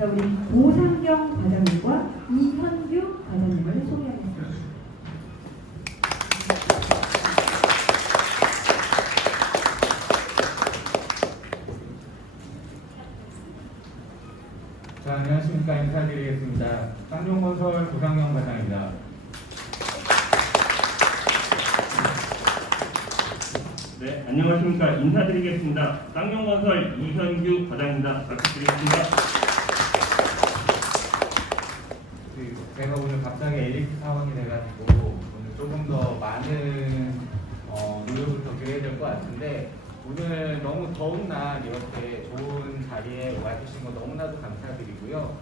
자, 우리 고상경 과장님과 이현규 과장님을 소개하겠습니다. 자, 안녕하십니까. 인사드리겠습니다. 쌍용건설 고상경 과장입니다. 네, 안녕하십니까. 인사드리겠습니다. 쌍용건설 이현규 과장입니다. 부탁드리겠습니다. 제가 오늘 갑자기 엘리트 사원이 돼가지고 오늘 조금 더 많은 노력을 더 드려야 될 것 같은데, 오늘 너무 더운 날 이렇게 좋은 자리에 와주신 거 너무나도 감사드리고요.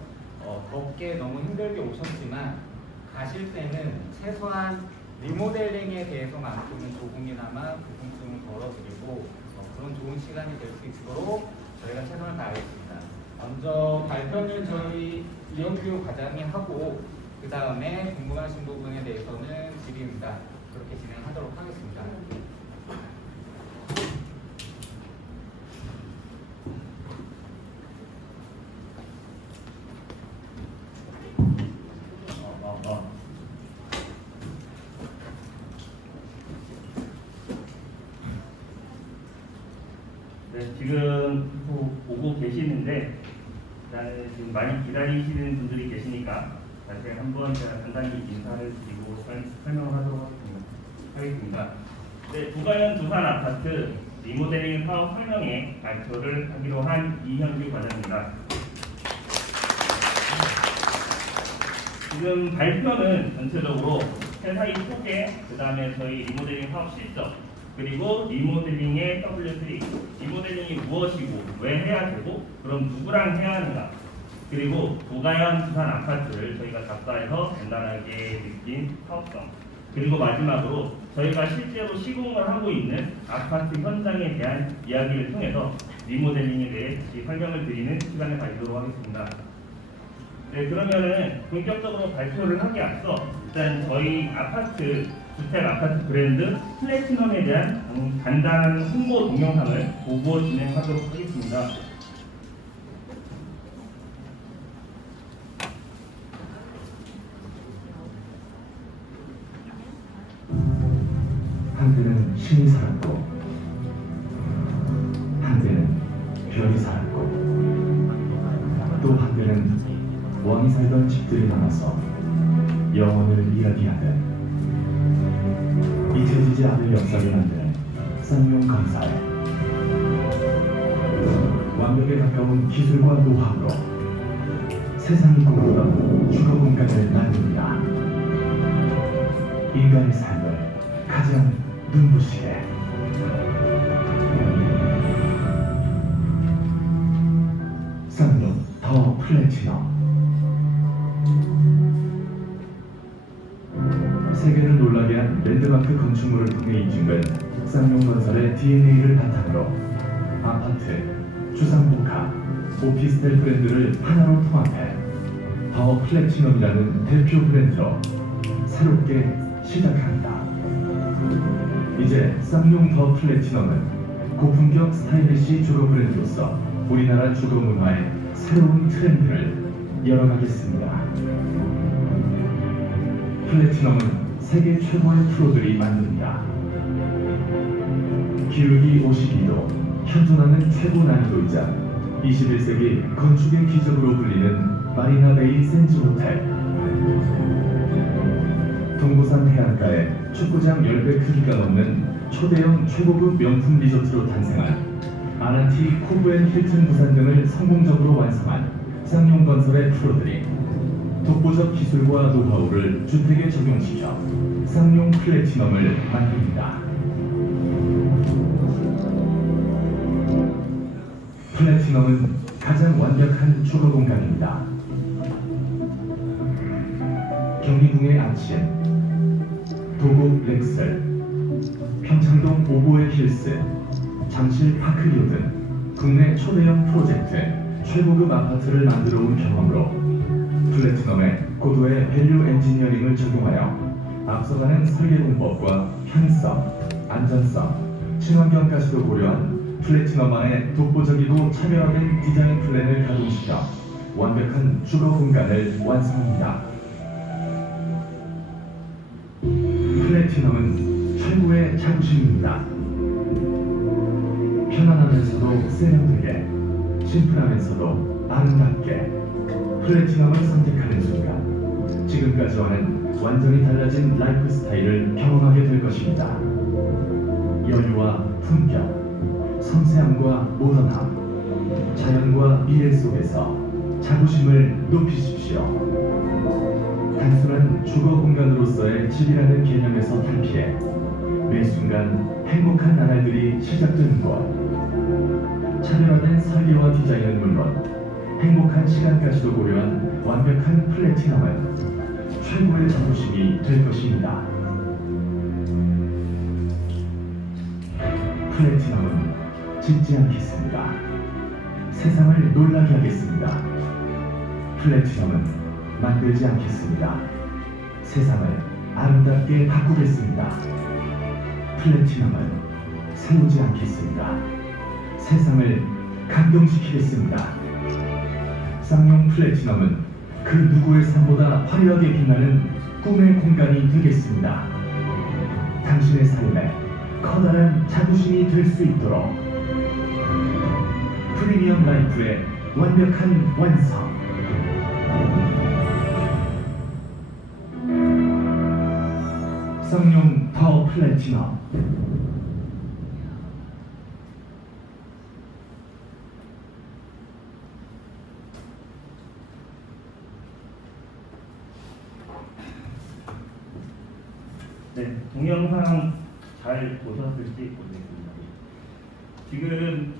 덥게 너무 힘들게 오셨지만 가실 때는 최소한 리모델링에 대해서만큼은 조금이나마 궁금증을 덜어드리고 그런 좋은 시간이 될 수 있도록 저희가 최선을 다하겠습니다. 먼저 발표는 저희 이현규 과장이 하고, 그 다음에 궁금하신 부분에 대해서는 질의응답 그렇게 진행하도록 하겠습니다. 네, 지금 오고 계시는데 일단 지금 많이 기다리시는 분들이 계시니까 다시 한번 제가 간단히 인사를 드리고 설명을 하도록 하겠습니다. 네, 부가현 두산 아파트 리모델링 사업 설명회 발표를 하기로 한 이현규 과장입니다. 지금 발표는 전체적으로 회사의 소개, 그 다음에 저희 리모델링 사업 실적, 그리고 리모델링의 W3, 리모델링이 무엇이고 왜 해야 되고 그럼 누구랑 해야 하는가, 그리고 부가현 두산 아파트를 저희가 답사해서 간단하게 느낀 사업성, 그리고 마지막으로 저희가 실제로 시공을 하고 있는 아파트 현장에 대한 이야기를 통해서 리모델링에 대해 다시 설명을 드리는 시간을 가지도록 하겠습니다. 네, 그러면은 본격적으로 발표를 하기 앞서 일단 저희 아파트, 주택 아파트 브랜드 플래티넘에 대한 간단한 홍보 동영상을 보고 진행하도록 하겠습니다. 한때는 신이 살았고, 한때는 별이 살았고, 또 한때는 왕이 살던 집들이 남아서 영혼을 이야기하듯 잊혀지지 않을 역사를 만드는 쌍용건설. 완벽에 가까운 기술과 노하우로 세상이 꿈꾸던 주거 공간을 만듭니다. 인간의 삶을 가장 눈부시게. 쌍용 더 플래티넘. 세계를 놀라게 한 랜드마크 건축물을 통해 입증된 쌍용건설의 DNA를 바탕으로 아파트, 주상복합, 오피스텔 브랜드를 하나로 통합해 더 플래티넘이라는 대표 브랜드로 새롭게 시작합니다. 이제 쌍용 더 플래티넘은 고품격 스타일리시 주거 브랜드로서 우리나라 주거 문화의 새로운 트렌드를 열어가겠습니다. 플래티넘은 세계 최고의 프로들이 만듭니다. 기울기 52도, 현존하는 최고 난이도이자 21세기 건축의 기적으로 불리는 마리나베이 샌즈 호텔. 동부산 해안가에 축구장 10배 크기가 넘는 초대형 최고급 명품 리조트로 탄생한 아나티 코브앤 힐튼 부산 등을 성공적으로 완성한 쌍용건설의 프로들이 독보적 기술과 노하우를 주택에 적용시켜 쌍용 플래티넘을 만듭니다. 플래티넘은 가장 완벽한 주거 공간입니다. 경희궁의 아침, 도곡 렉셀, 평창동 오보의 힐스, 잠실 파크리오 등 국내 초대형 프로젝트, 최고급 아파트를 만들어 온 경험으로 플래티넘의 고도의 밸류 엔지니어링을 적용하여 앞서가는 설계 공법과 편의성, 안전성, 친환경까지도 고려한 플래티넘만의 독보적이고 차별화된 디자인 플랜을 가동시켜 완벽한 주거 공간을 완성합니다. 플래티넘은 최고의 자부심입니다. 편안하면서도 세련되게, 심플하면서도 아름답게 플래티넘을 선택하는 순간 지금까지와는 완전히 달라진 라이프 스타일을 경험하게 될 것입니다. 여유와 품격, 섬세함과 모던함, 자연과 미래 속에서 자부심을 높이십시오. 단순한 주거 공간으로서의 집이라는 개념에서 탈피해 매 순간 행복한 나날들이 시작되는 곳. 차별화된 설계와 디자인은 물론 행복한 시간까지도 고려한 완벽한 플래티넘은 최고의 자부심이 될 것입니다. 플래티넘은 짓지 않겠습니다. 세상을 놀라게 하겠습니다. 플래티넘은 만들지 않겠습니다. 세상을 아름답게 바꾸겠습니다. 플래티넘은 세우지 않겠습니다. 세상을 감동시키겠습니다. 쌍용 플래티넘은 그 누구의 삶보다 화려하게 빛나는 꿈의 공간이 되겠습니다. 당신의 삶에 커다란 자부심이 될 수 있도록 프리미엄 라이프의 완벽한 완성. 쌍용 더 플래티넘. 네, 동영상 잘 보셨을지 모르겠습니다. 지금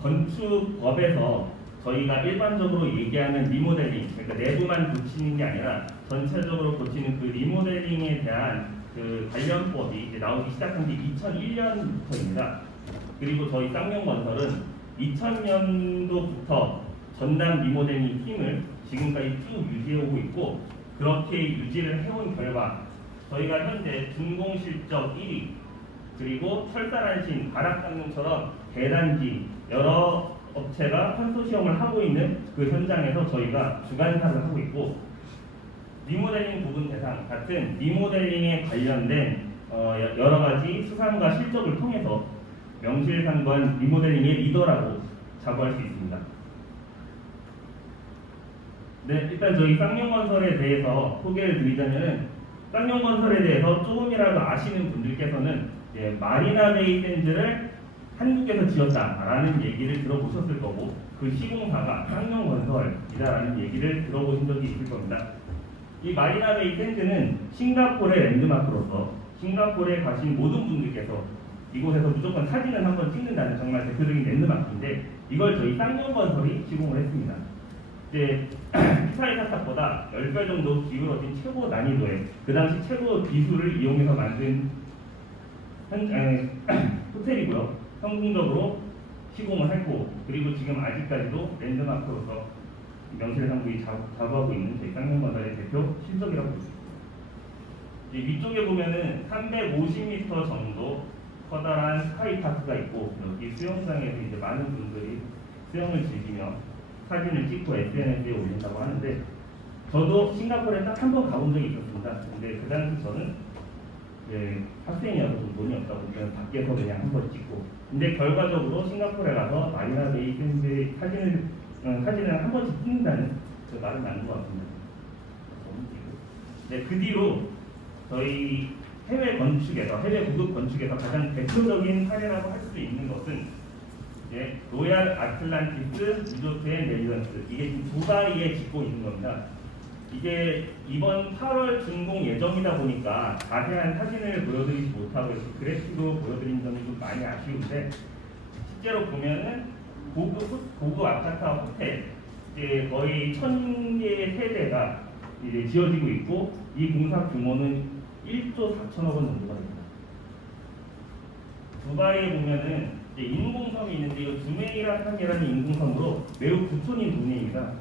건축법에서 저희가 일반적으로 얘기하는 리모델링, 그러니까 내부만 고치는 게 아니라 전체적으로 고치는 그 리모델링에 대한 그 관련법이 이제 나오기 시작한 게 2001년부터입니다. 그리고 저희 쌍용건설은 2000년도부터 전담 리모델링 팀을 지금까지 쭉 유지해오고 있고, 그렇게 유지를 해온 결과 저희가 현재 준공 실적 1위, 그리고 철산안신, 가락강릉처럼 대단지 여러 업체가 환소 시험을 하고 있는 그 현장에서 저희가 주관사를 하고 있고, 리모델링 부분 대상 같은 리모델링에 관련된 여러 가지 수상과 실적을 통해서 명실상부한 리모델링의 리더라고 자부할 수 있습니다. 네, 일단 저희 쌍용건설에 대해서 소개를 드리자면은, 쌍용건설에 대해서 조금이라도 아시는 분들께서는 마리나베이 샌즈를 한국에서 지었다라는 얘기를 들어보셨을 거고, 그 시공사가 쌍용건설이다라는 얘기를 들어보신 적이 있을 겁니다. 이 마리나베이 샌즈는 싱가포르의 랜드마크로서 싱가포르에 가신 모든 분들께서 이곳에서 무조건 사진을 한번 찍는다는 정말 대표적인 랜드마크인데, 이걸 저희 쌍용건설이 시공을 했습니다. 이제 피사의 사탑보다 10배 정도 기울어진 최고 난이도의 그 당시 최고 기술을 이용해서 만든 호텔이고요. 성공적으로 시공을 했고, 그리고 지금 아직까지도 랜드마크로서 명실상부히 자부하고 있는 저희 쌍용건설의 대표 실적이라고 볼 수 있습니다. 이제 위쪽에 보면은 350m 정도 커다란 스카이파크가 있고, 여기 수영장에서 이제 많은 분들이 수영을 즐기며 사진을 찍고 SNS에 올린다고 하는데, 저도 싱가포르에 딱 한 번 가본 적이 있었습니다. 근데 그 당시 저는 학생이어서 좀 돈이 없다고 그냥 밖에서 그냥 한 번 찍고, 근데 결과적으로 싱가포르에 가서 마리나베이 샌즈 사진을 한 번씩 찍는다는 그 말은 맞는 것 같습니다. 네, 그 뒤로 저희 해외 고급 건축에서 가장 대표적인 사례라고 할 수 있는 것은 로얄 아틀란티스 리조트 앤 레지던스, 이게 지금 두바이에 짓고 있는 겁니다. 이게 이번 8월 준공 예정이다 보니까 자세한 사진을 보여드리지 못하고 그래픽으로 보여드린 점이 좀 많이 아쉬운데, 실제로 보면은 고급 아파트와 호텔 이제 거의 1000개의 세대가 이제 지어지고 있고, 이 공사 규모는 1조 4천억 원 정도가 됩니다. 두바이에 보면은 인공섬이 있는데, 이 주메이라산이라는 인공섬으로 매우 부촌인 동네입니다.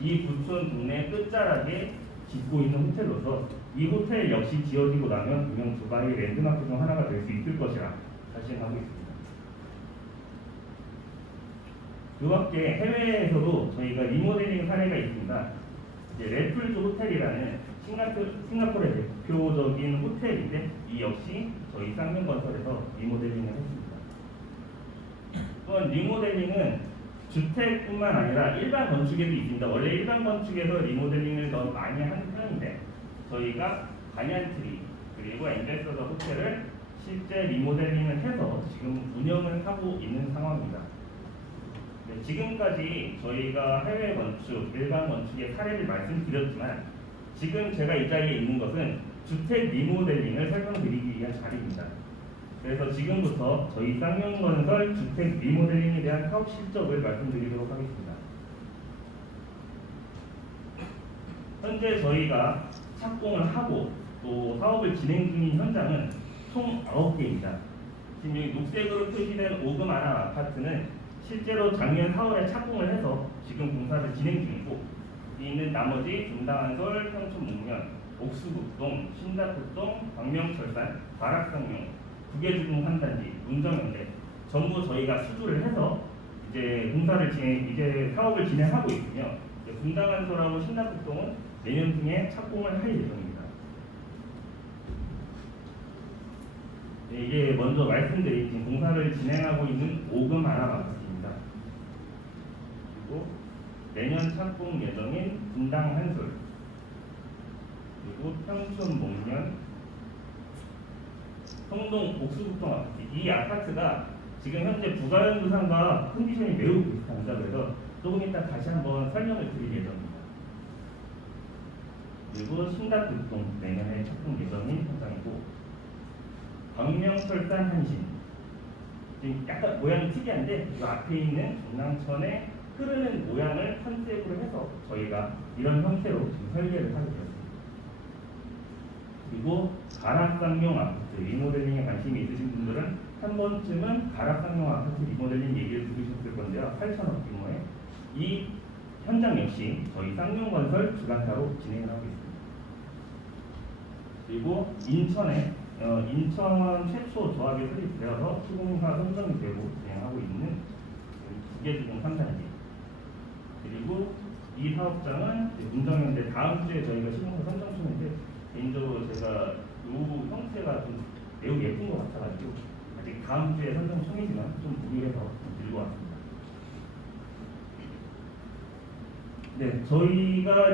이 부촌 동네 끝자락에 짓고 있는 호텔로서 이 호텔 역시 지어지고 나면 분명 두바이 랜드마크 중 하나가 될 수 있을 것이라 자신하고 있습니다. 그 밖에 해외에서도 저희가 리모델링 사례가 있습니다. 이제 레플즈 호텔이라는 싱가포르의 대표적인 호텔인데 이 역시 저희 쌍용건설에서 리모델링을 했습니다. 또한 리모델링은 주택뿐만 아니라 일반 건축에도 있습니다. 원래 일반 건축에서 리모델링을 더 많이 하는 편인데 저희가 반얀트리 그리고 엠베서더 호텔을 실제 리모델링을 해서 지금 운영을 하고 있는 상황입니다. 네, 지금까지 저희가 해외 건축, 일반 건축의 사례를 말씀드렸지만 지금 제가 이 자리에 있는 것은 주택 리모델링을 설명드리기 위한 자리입니다. 그래서 지금부터 저희 쌍용건설 주택 리모델링에 대한 사업 실적을 말씀드리도록 하겠습니다. 현재 저희가 착공을 하고 또 사업을 진행 중인 현장은 총 9개입니다. 지금 여기 녹색으로 표시된 오금아라 아파트는 실제로 작년 4월에 착공을 해서 지금 공사를 진행 중이고 이 있는 나머지 분당한솔, 평촌목련, 옥수국동, 신다포동, 광명철산, 가락상용, 국외주공 3단지, 문정현대 전부 저희가 수주를 해서 이제 이제 사업을 진행하고 있으며 분당한솔하고 신다포동은 내년 중에 착공을 할 예정입니다. 네, 이게 먼저 말씀드린 지금 공사를 진행하고 있는 오금아라 아파트입니다. 그리고 내년 착공 예정인 분당한솔 그리고 평촌목련 성동 옥수국동 아파트 이 아파트가 지금 현재 부가연구상과 컨디션이 매우 비슷합니다. 그래서 조금 이따 다시 한번 설명을 드릴 예정입니다. 그리고 신다포동 내년에 착공 예정인 현장이고 광명철산 한신 지금 약간 모양이 특이한데 이 앞에 있는 중랑천의 흐르는 모양을 컨셉으로 해서 저희가 이런 형태로 지금 설계를 하게 되었습니다. 그리고 가락상용 아파트 리모델링에 관심이 있으신 분들은 한 번쯤은 가락상용 아파트 리모델링 얘기를 들으셨을 건데요. 8천억 규모의 이 현장 역시 저희 쌍용건설 주관사로 진행을 하고 있습니다. 그리고 인천 최초 조합이 설립되어서 시공사 선정이 되고 진행하고 있는 국외주공 3단지 그리고 이 사업장은 문정현대 다음 주에 저희가 시공사 선정 중인데 개인적으로 제가 이 형태가 좀 매우 예쁜 것 같아가지고 아직 다음 주에 선정 중이지만 좀 무리해서 좀 들고 왔습니다. 네, 저희가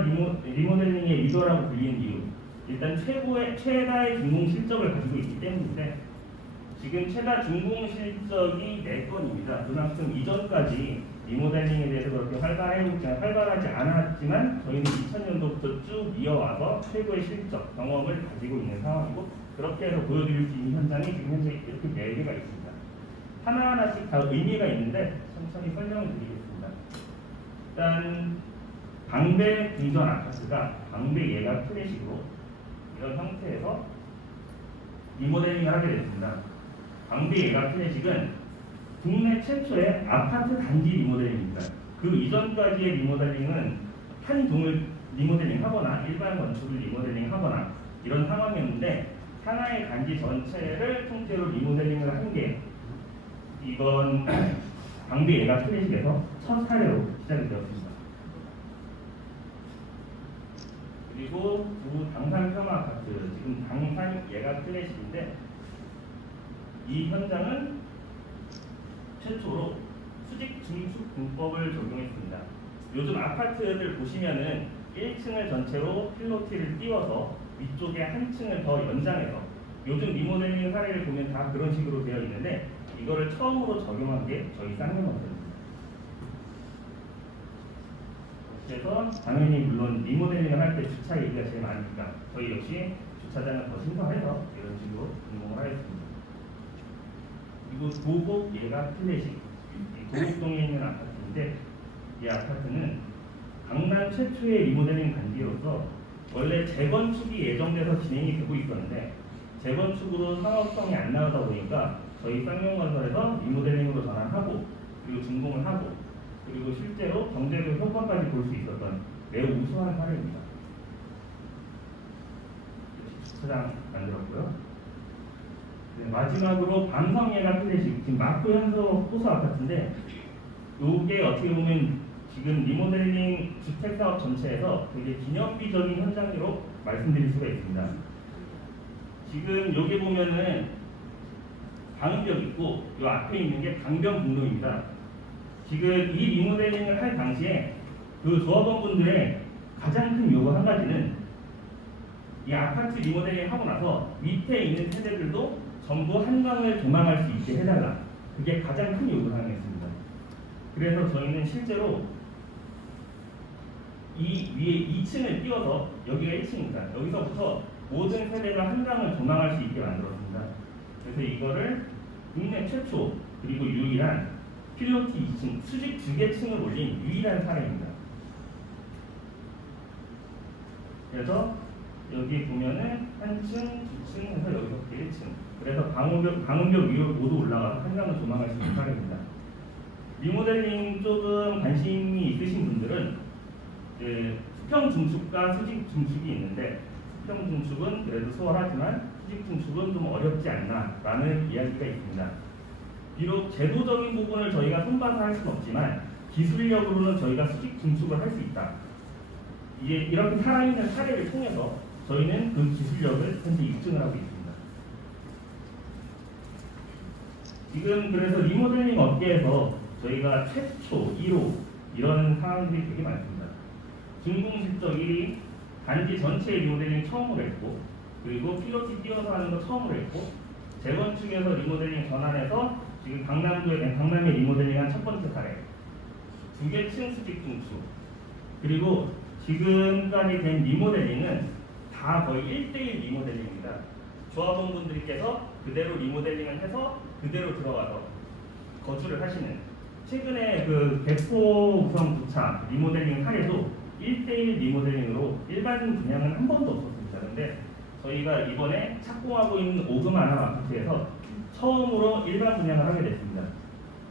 리모델링의 리더라고 불리는 이유 일단 최다의 준공 실적을 가지고 있기 때문인데 지금 최다 준공 실적이 4건입니다. 그만큼 이전까지 리모델링에 대해서 그렇게 활발하지 않았지만 저희는 2000년도부터 쭉 이어와서 최고의 실적, 경험을 가지고 있는 상황이고 그렇게 해서 보여드릴 수 있는 현장이 지금 현재 이렇게 4개가 있습니다. 하나하나씩 다 의미가 있는데 천천히 설명을 드리겠습니다. 일단 방배 궁전 아파트가 방배 예가 클래식으로 이런 형태에서 리모델링을 하게 됐습니다. 방배 예가 클래식은 국내 최초의 아파트 단지 리모델링입니다. 그 이전까지의 리모델링은 한 동을 리모델링 하거나 일반 건축을 리모델링 하거나 이런 상황이었는데 하나의 단지 전체를 통째로 리모델링을 한 게 이번 방배 예가 클래식에서 첫 사례로 시작이 되었습니다. 그리고 두 당산 폄하 아파트 지금 당산 예가 클래식인데 이 현장은 최초로 수직 중축 공법을 적용했습니다. 요즘 아파트들 보시면은 1층을 전체로 필로티를 띄워서 위쪽에 한 층을 더 연장해서 요즘 리모델링 사례를 보면 다 그런 식으로 되어 있는데 이거를 처음으로 적용한 게 저희 쌍용건설입니다. 그래서 당연히 물론 리모델링을 할 때 주차 얘기가 제일 많으니까 저희 역시 주차장을 더 신설해서 이런 식으로 운영을 하겠습니다. 그리고 도곡 예가 클래식 도곡동에 있는 아파트인데 이 아파트는 강남 최초의 리모델링 단지로서 원래 재건축이 예정돼서 진행이 되고 있었는데 재건축으로 상업성이 안 나오다 보니까 저희 쌍용건설에서 리모델링으로 전환하고 그리고 준공을 하고 그리고 실제로 경제적 효과까지 볼 수 있었던 매우 우수한 사례입니다. 주차장 만들었고요. 네, 마지막으로 방성예가 클래식 지금 마포 현소 호수 아파트인데 요게 어떻게 보면 지금 리모델링 주택 사업 전체에서 되게 기념비적인 현장으로 말씀드릴 수가 있습니다. 지금 여기 보면은 방음벽 있고 요 앞에 있는 게 강변북로입니다. 지금 이 리모델링을 할 당시에 그 조합원분들의 가장 큰 요구 한 가지는 이 아파트 리모델링 하고 나서 밑에 있는 세대들도 전부 한강을 조망할 수 있게 해달라. 그게 가장 큰 요구 사항이었습니다. 그래서 저희는 실제로 이 위에 2층을 띄워서 여기가 1층입니다. 여기서부터 모든 세대가 한강을 조망할 수 있게 만들었습니다. 그래서 이거를 국내 최초 그리고 유일한 필로티 2층 수직 2개층을 올린 유일한 사례입니다. 그래서 여기 보면은 한 층, 2층 해서 여기서부터 1층. 그래서 방음벽 위로 모두 올라가서 한강을 조망할 수 있는 사례입니다. 리모델링 조금 관심이 있으신 분들은 수평 중축과 수직 중축이 있는데 수평 중축은 그래도 수월하지만 수직 중축은 좀 어렵지 않나라는 이야기가 있습니다. 비록 제도적인 부분을 저희가 손봐서 할 수는 없지만 기술력으로는 저희가 수직 중축을 할 수 있다. 이렇게 살아있는 사례를 통해서 저희는 그 기술력을 현재 입증을 하고 있습니다. 지금 그래서 리모델링 업계에서 저희가 최초 1호 이런 상황들이 되게 많습니다. 중공실적 1위, 단지 전체 리모델링 처음으로 했고, 그리고 필로티 띄워서 하는 거 처음으로 했고, 재건축에서 리모델링 전환해서 지금 강남의 리모델링한 첫 번째 사례, 2개층 수직 중축, 그리고 지금까지 된 리모델링은 다 거의 1:1 리모델링입니다. 조합원분들께서 그대로 리모델링을 해서 그대로 들어가서 거주를 하시는, 최근에 그 대포 구성 부차 리모델링 사례도 1:1 리모델링으로 일반 분양은 한 번도 없었습니다. 그런데 저희가 이번에 착공하고 있는 오그마나 아파트에서 처음으로 일반 분양을 하게 됐습니다.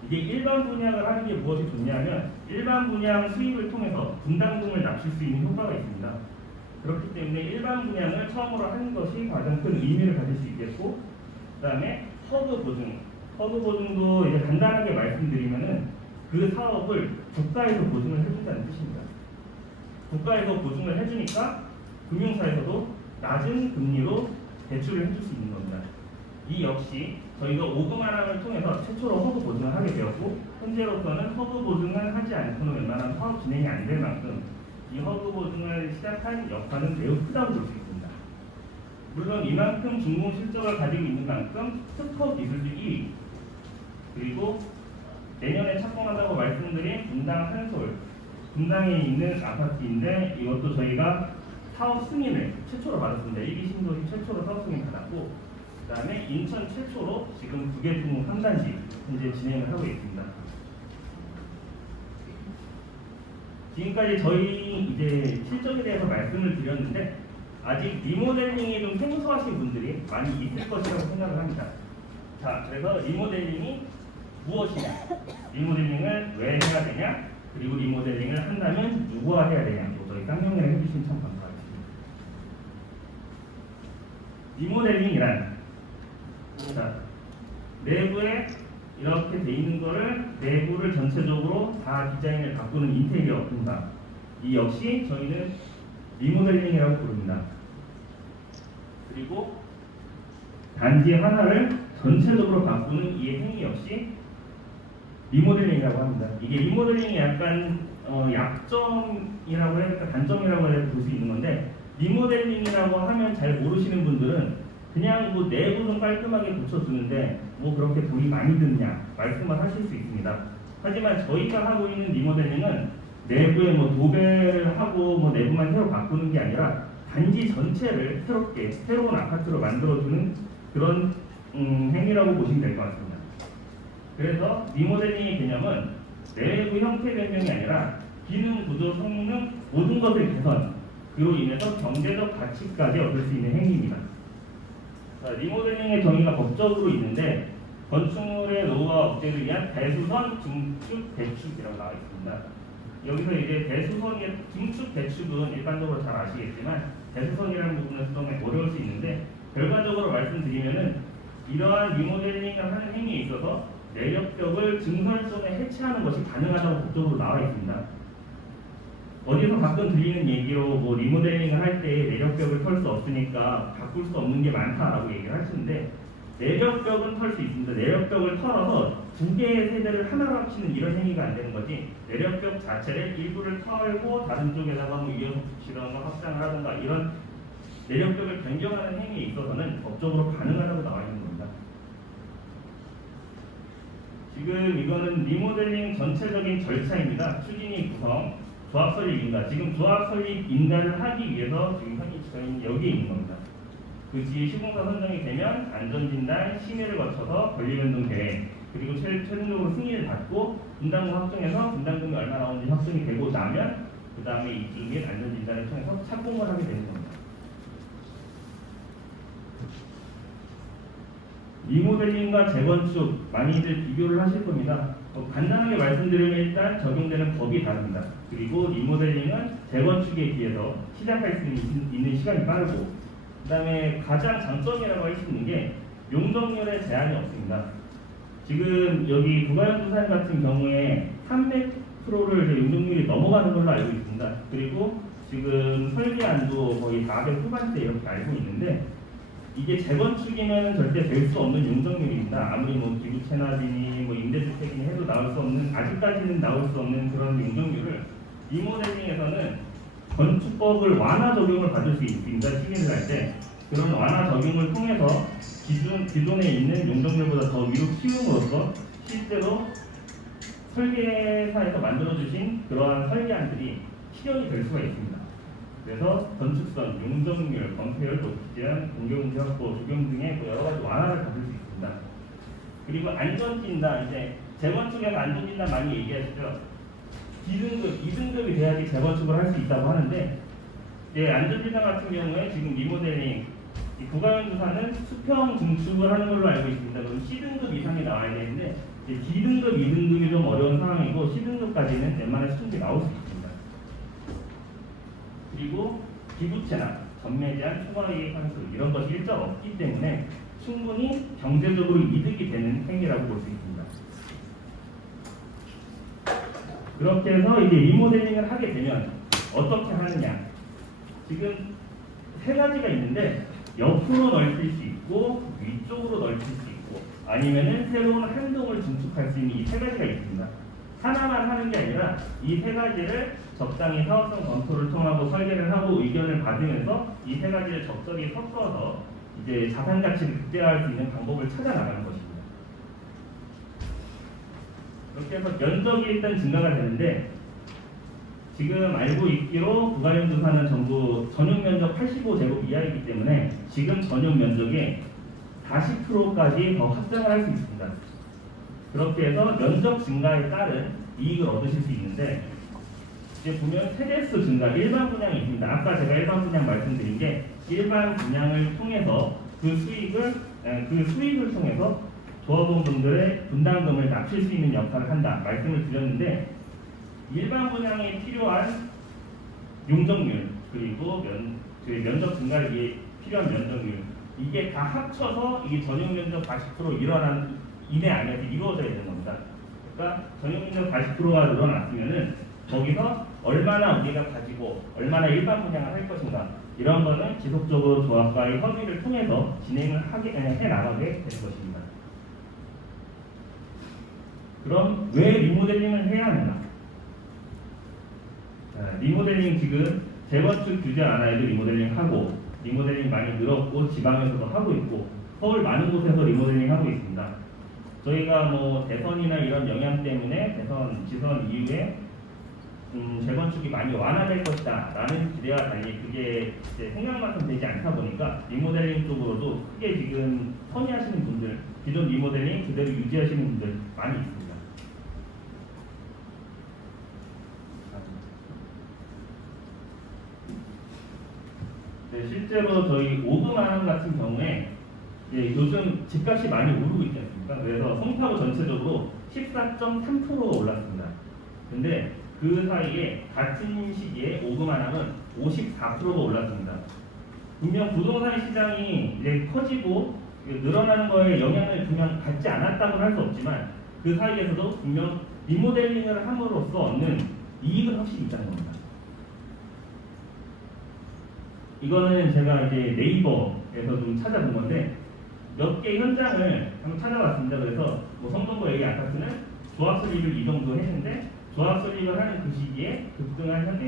이게 일반 분양을 하는 게 무엇이 좋냐면 일반 분양 수입을 통해서 분담금을 납실 수 있는 효과가 있습니다. 그렇기 때문에 일반 분양을 처음으로 하는 것이 가장 큰 의미를 가질 수 있겠고, 그 다음에 허그 보증도 이제 간단하게 말씀드리면은 그 사업을 국가에서 보증을 해준다는 뜻입니다. 국가에서 보증을 해주니까 금융사에서도 낮은 금리로 대출을 해줄 수 있는 겁니다. 이 역시 저희가 오그마람을 통해서 최초로 허브 보증을 하게 되었고, 현재로서는 허브 보증을 하지 않고는 웬만한 사업 진행이 안 될 만큼 이 허브 보증을 시작한 역할은 매우 크다고 볼 수 있습니다. 물론 이만큼 중공 실적을 가지고 있는 만큼 특허 기술도 1위, 그리고 내년에 착공한다고 말씀드린 분당 한솔, 분당에 있는 아파트인데 이것도 저희가 사업 승인을 최초로 받았습니다. 1위 신도시 최초로 사업 승인 받았고, 그 다음에 인천 최초로 지금 2개 중 3단지 현재 진행을 하고 있습니다. 지금까지 저희 이제 실적에 대해서 말씀을 드렸는데 아직 리모델링이 좀 생소하신 분들이 많이 있을 것이라고 생각을 합니다. 자, 그래서 리모델링이 무엇이냐, 리모델링을 왜 해야 되냐, 그리고 리모델링을 한다면 누구와 해야 되냐, 저희 쌍용을 해주시면 참 감사하겠습니다. 리모델링이란, 자, 내부에 이렇게 돼 있는 거를 내부를 전체적으로 다 디자인을 바꾸는 인테리어 공간, 이 역시 저희는 리모델링이라고 부릅니다. 그리고 단지 하나를 전체적으로 바꾸는 이 행위 역시 리모델링이라고 합니다. 이게 리모델링이 약간 약점이라고 해야 될까, 단점이라고 해야 될까 볼 수 있는 건데, 리모델링이라고 하면 잘 모르시는 분들은 그냥 뭐 내부 좀 깔끔하게 붙여주는데 뭐 그렇게 돈이 많이 드느냐 말씀을 하실 수 있습니다. 하지만 저희가 하고 있는 리모델링은 내부에 뭐 도배를 하고 뭐 내부만 새로 바꾸는 게 아니라 단지 전체를 새롭게 새로운 아파트로 만들어주는 그런 행위라고 보시면 될 것 같습니다. 그래서 리모델링의 개념은 내부 형태 변경이 아니라 기능, 구조, 성능 모든 것의 개선, 그로 인해서 경제적 가치까지 얻을 수 있는 행위입니다. 자, 리모델링의 정의가 법적으로 있는데 건축물의 노후와 억제를 위한 대수선, 중축, 대축이라고 나와 있습니다. 여기서 이제 대수선의 중축, 대축은 일반적으로 잘 아시겠지만 대수선이라는 부분에서 좀 어려울 수 있는데, 결과적으로 말씀드리면은 이러한 리모델링을 하는 행위에 있어서 내력벽을 증설성에 해체하는 것이 가능하다고 법적으로 나와 있습니다. 어디서 가끔 들리는 얘기로 뭐 리모델링을 할 때 내력벽을 털 수 없으니까 바꿀 수 없는 게 많다라고 얘기를 하시는데, 내력벽은 털 수 있습니다. 내력벽을 털어서 두 개의 세대를 하나로 합치는 이런 행위가 안 되는 거지, 내력벽 자체를 일부를 털고 다른 쪽에다가 뭐 이어서 붙이던가 확장을 하던가 이런 내력벽을 변경하는 행위에 있어서는 법적으로 가능하다고 나와 있는 겁니다. 지금 이거는 리모델링 전체적인 절차입니다. 추진위 구성, 조합 설립 인가. 지금 조합 설립 인가를 하기 위해서 지금 저희는 여기에 있는 겁니다. 그 뒤에 시공사 선정이 되면 안전진단, 심의를 거쳐서 권리변동 계획, 그리고 최종적으로 승인을 받고 분담금 확정해서 분담금이 얼마 나오는지 확정이 되고 나면 그 다음에 입주 및 안전진단을 통해서 착공을 하게 되는 겁니다. 리모델링과 재건축 많이들 비교를 하실 겁니다. 간단하게 말씀드리면 일단 적용되는 법이 다릅니다. 그리고 리모델링은 재건축에 비해서 시작할 수 있는 시간이 빠르고, 그 다음에 가장 장점이라고 할 수 있는 게 용적률에 제한이 없습니다. 지금 여기 부가연두산 같은 경우에 300%를 용적률이 넘어가는 걸로 알고 있습니다. 그리고 지금 설계안도 거의 400 후반대 이렇게 알고 있는데, 이게 재건축이면 절대 될 수 없는 용적률입니다. 아무리 뭐 기부채납이니 뭐 임대주택이니 해도 나올 수 없는, 아직까지는 나올 수 없는 그런 용적률을 리모델링에서는 건축법을 완화 적용을 받을 수 있습니다. 시기를 할 때 그런 완화 적용을 통해서 기존에 있는 용적률보다 더 위로 키움으로써 실제로 설계사에서 만들어주신 그러한 설계안들이 실현이 될 수가 있습니다. 그래서 건축성, 용적률, 건폐율, 도시제한, 공개공제 확보, 적용 등의 여러 가지 완화를 받을 수 있습니다. 그리고 안전진단, 이제 재건축에서 안전진단 많이 얘기하시죠. D등급, 2등급이 돼야지 재건축을 할 수 있다고 하는데, 안전진단 같은 경우에 지금 리모델링, 부가연두산은 수평 증축을 하는 걸로 알고 있습니다. 그럼 C등급 이상이 나와야 되는데, D등급, 2등급이 좀 어려운 상황이고 C등급까지는 웬만한 수준이 나올 수 있습니다. 그리고 기부채납, 전매 제한, 초과이익 환수 이런 것이 일절 없기 때문에 충분히 경제적으로 이득이 되는 행위라고 볼 수 있습니다. 그렇게 해서 이제 리모델링을 하게 되면 어떻게 하느냐? 지금 세 가지가 있는데, 옆으로 넓힐 수 있고 위쪽으로 넓힐 수 있고 아니면은 새로운 한 동을 증축할 수 있는 이 세 가지가 있습니다. 하나만 하는 게 아니라 이 세 가지를 적당히 사업성 검토를 통하고 설계를 하고 의견을 받으면서 이 세 가지를 적절히 섞어서 이제 자산 가치를 극대화할 수 있는 방법을 찾아 나가는 것입니다. 그렇게 해서 면적이 일단 증가가 되는데, 지금 알고 있기로 부가연두산은 전부 전용 면적 85제곱 이하이기 때문에 지금 전용 면적의 40%까지 더 확장을 할 수 있습니다. 그렇게 해서 면적 증가에 따른 이익을 얻으실 수 있는데, 이제 보면 세대수 증가, 일반 분양이 있습니다. 아까 제가 일반 분양 말씀드린 게 일반 분양을 통해서 그 수익을 통해서 조합원분들의 분담금을 낮출 수 있는 역할을 한다 말씀을 드렸는데, 일반 분양에 필요한 용적률 그리고 면적 증가를 위해 필요한 면적률, 이게 다 합쳐서 이게 전용 면적 40% 일어난 이내 안에서 이루어져야 되는 겁니다. 그러니까 전용 면적 40%가 늘어났으면은 거기서 얼마나 우리가 가지고 얼마나 일반 분양을 할 것인가, 이런 거는 지속적으로 조합과의 협의를 통해서 진행을 해 나가게 되는 것입니다. 그럼 왜 리모델링을 해야 하는가? 리모델링 지금 재건축 규제 안하에도 리모델링 하고, 리모델링 많이 늘었고 지방에서도 하고 있고 서울 많은 곳에서 리모델링 하고 있습니다. 저희가 뭐 대선이나 이런 영향 때문에 지선 이후에 재건축이 많이 완화될 것이다 라는 기대와 달리 그게 이제 생각만큼 되지 않다 보니까 리모델링 쪽으로도 크게 지금 선의하시는 분들, 기존 리모델링 그대로 유지하시는 분들 많이 있습니다. 네, 실제로 저희 오그마을 같은 경우에 요즘 집값이 많이 오르고 있지 않습니까? 그래서 송파구 전체적으로 14.3%가 올랐습니다. 근데 그 사이에 같은 시기에 오그마을은 54%가 올랐습니다. 분명 부동산 시장이 이제 커지고 늘어나는 거에 영향을 그냥 받지 않았다고는 할 수 없지만, 그 사이에서도 분명 리모델링을 함으로써 얻는 이익은 확실히 있다는 겁니다. 이거는 제가 이제 네이버에서 좀 찾아본 건데 몇 개 현장을 한번 찾아봤습니다. 그래서 뭐 성동구 A 아파트는 조합 설립을 이 정도 했는데 조합 설립을 하는 그 시기에 급등한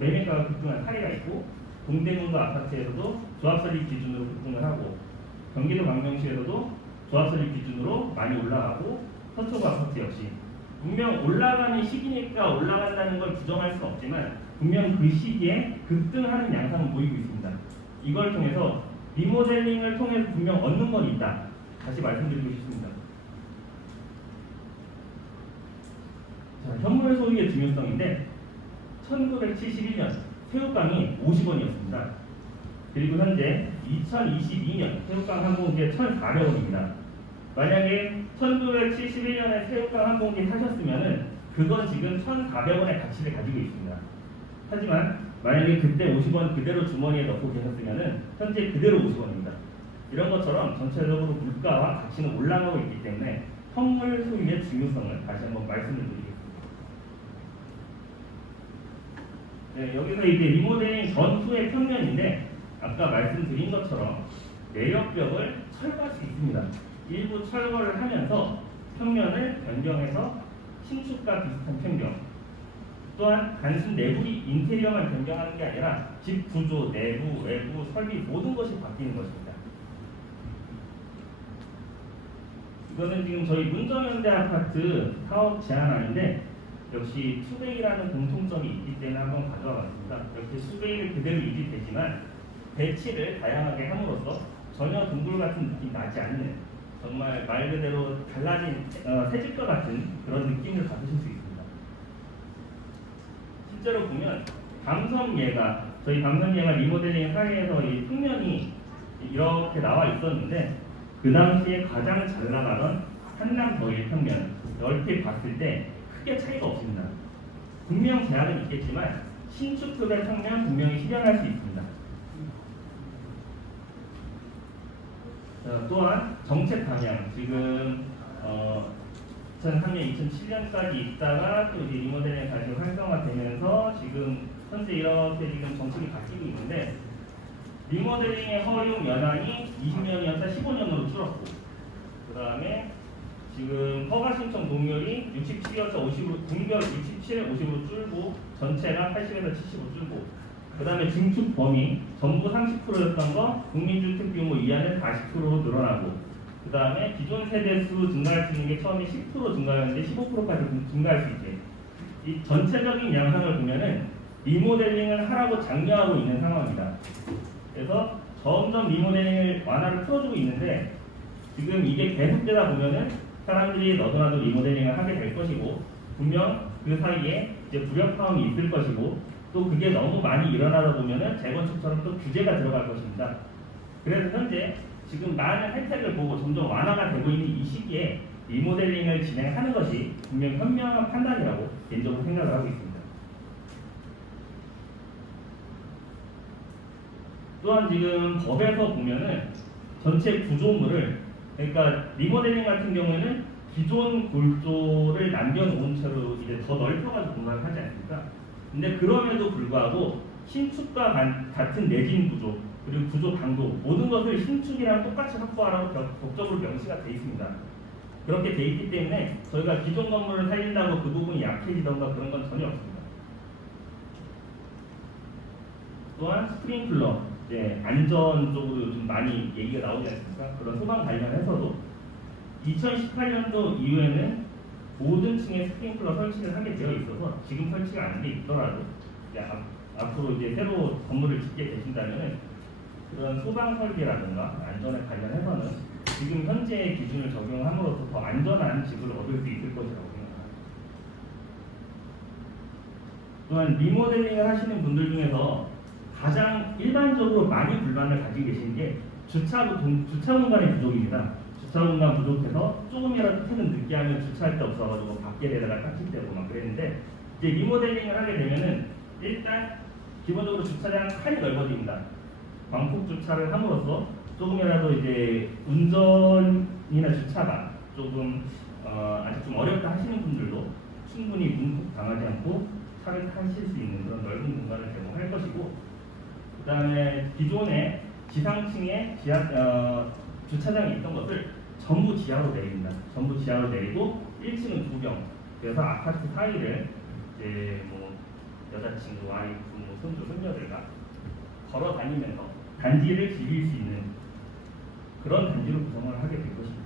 매매가가 급등한 사례가 있고 동대문구 아파트에서도 조합 설립 기준으로 급등을 하고 경기도 광명시에서도 조합 설립 기준으로 많이 올라가고 서초구 아파트 역시 분명 올라가는 시기니까 올라간다는 걸 부정할 수는 없지만 분명 그 시기에 급등하는 양상은 보이고 있습니다. 이걸 통해서 리모델링을 통해서 분명 얻는 건 있다. 다시 말씀드리고 싶습니다. 자, 현물 소유의 중요성인데 1971년 새우깡이 50원이었습니다. 그리고 현재 2022년 새우깡 한 봉지에 1,400원입니다. 만약에 1971년에 새우깡 한 봉지 사셨으면은 그건 지금 1,400원의 가치를 가지고 있습니다. 하지만 만약에 그때 50원 그대로 주머니에 넣고 계셨으면은 현재 그대로 50원입니다. 이런 것처럼 전체적으로 물가와 가치는 올라가고 있기 때문에 현물 소유의 중요성을 다시 한번 말씀을 드리겠습니다. 네, 여기서 이제 리모델링 전후의 평면인데 아까 말씀드린 것처럼 내역벽을 철거할 수 있습니다. 일부 철거를 하면서 평면을 변경해서 신축과 비슷한 평경 또한 단순 내부 인테리어만 변경하는 게 아니라 집 구조, 내부, 외부, 설비 모든 것이 바뀌는 것입니다. 이거는 지금 저희 문정현대 아파트 사업 제안안인데 역시 투베이라는 공통점이 있기 때문에 한번 가져와 봤습니다. 이렇게 투베이를 그대로 유지되지만 배치를 다양하게 함으로써 전혀 동굴 같은 느낌 나지 않는 정말 말 그대로 달라진 새집과 같은 그런 느낌을 받으실 수 있습니다. 실제로 보면 감섬예가 저희 감섬예가 리모델링 사이에서 이 평면이 이렇게 나와 있었는데 그 당시에 가장 잘 나가던 한남 더일 평면 넓게 봤을 때 크게 차이가 없습니다. 분명 제약은 있겠지만 신축급의 평면 분명히 실현할 수 있습니다. 또한 정책 방향 지금 2003년, 2007년까지 있다가 또 이제 리모델링이 다시 활성화되면서 지금 현재 이렇게 지금 정책이 바뀌고 있는데 리모델링의 허용 연한이 20년이었다 15년으로 줄었고 그 다음에 지금 허가 신청 동률이 67이었다 50으로 동결 67에 50으로 줄고 전체가 80에서 70으로 줄고 그 다음에 증축 범위 전부 30%였던 거 국민주택 규모 이하는 40%로 늘어나고 그 다음에 기존 세대수 증가할 수 있는 게 처음에 10% 증가였는데 15%까지 증가할 수 있게 이 전체적인 양상을 보면은 리모델링을 하라고 장려하고 있는 상황입니다. 그래서 점점 리모델링을 완화를 풀어주고 있는데 지금 이게 계속되다 보면은 사람들이 너도나도 리모델링을 하게 될 것이고 분명 그 사이에 이제 불협화음이 있을 것이고 또 그게 너무 많이 일어나다 보면은 재건축처럼 또 규제가 들어갈 것입니다. 그래서 현재 지금 많은 혜택을 보고 점점 완화가 되고 있는 이 시기에 리모델링을 진행하는 것이 분명 현명한 판단이라고 개인적으로 생각을 하고 있습니다. 또한 지금 법에서 보면은 전체 구조물을 그러니까 리모델링 같은 경우에는 기존 골조를 남겨놓은 채로 이제 더 넓혀가지고 공사를 하지 않습니까? 근데 그럼에도 불구하고 신축과 같은 내진 구조 그리고 구조 강도 모든 것을 신축이랑 똑같이 확보하라고 법적으로 명시가 되어 있습니다. 그렇게 되어 있기 때문에 저희가 기존 건물을 살린다고 그 부분이 약해지던가 그런 건 전혀 없습니다. 또한 스프링클러 안전 쪽으로 요즘 많이 얘기가 나오지 않습니까? 그런 소방 관련해서도 2018년도 이후에는 모든 층에 스프링클러 설치를 하게 되어 있어서 지금 설치가 안 돼 있더라도 앞으로 이제 새로 건물을 짓게 되신다면은 그런 소방 설계라든가 안전에 관련해서는 지금 현재의 기준을 적용함으로써 더 안전한 집을 얻을 수 있을 것이라고 생각합니다. 또한 리모델링을 하시는 분들 중에서 가장 일반적으로 많이 불만을 가지고 계신 게 주차 공간의 부족입니다. 주차 공간 부족해서 조금이라도 퇴근 늦게 하면 주차할 데 없어가지고 밖에 내다가 깍지대고 막 그랬는데 이제 리모델링을 하게 되면은 일단 기본적으로 주차장 칸이 넓어집니다. 광폭 주차를 함으로써 조금이라도 이제 운전이나 주차가 조금 아직 좀 어렵다 하시는 분들도 충분히 뭉툭 당하지 않고 차를 타실 수 있는 그런 넓은 공간을 제공할 것이고, 그 다음에 기존에 지상층에 주차장이 있던 것을 전부 지하로 내립니다. 전부 지하로 내리고 1층은 2경, 그래서 아파트 사이를 이제 뭐 여자친구, 와이프, 뭐 손주, 손녀들과 걸어 다니면서 단지를 즐길 수 있는 그런 단지로 구성을 하게 될 것입니다.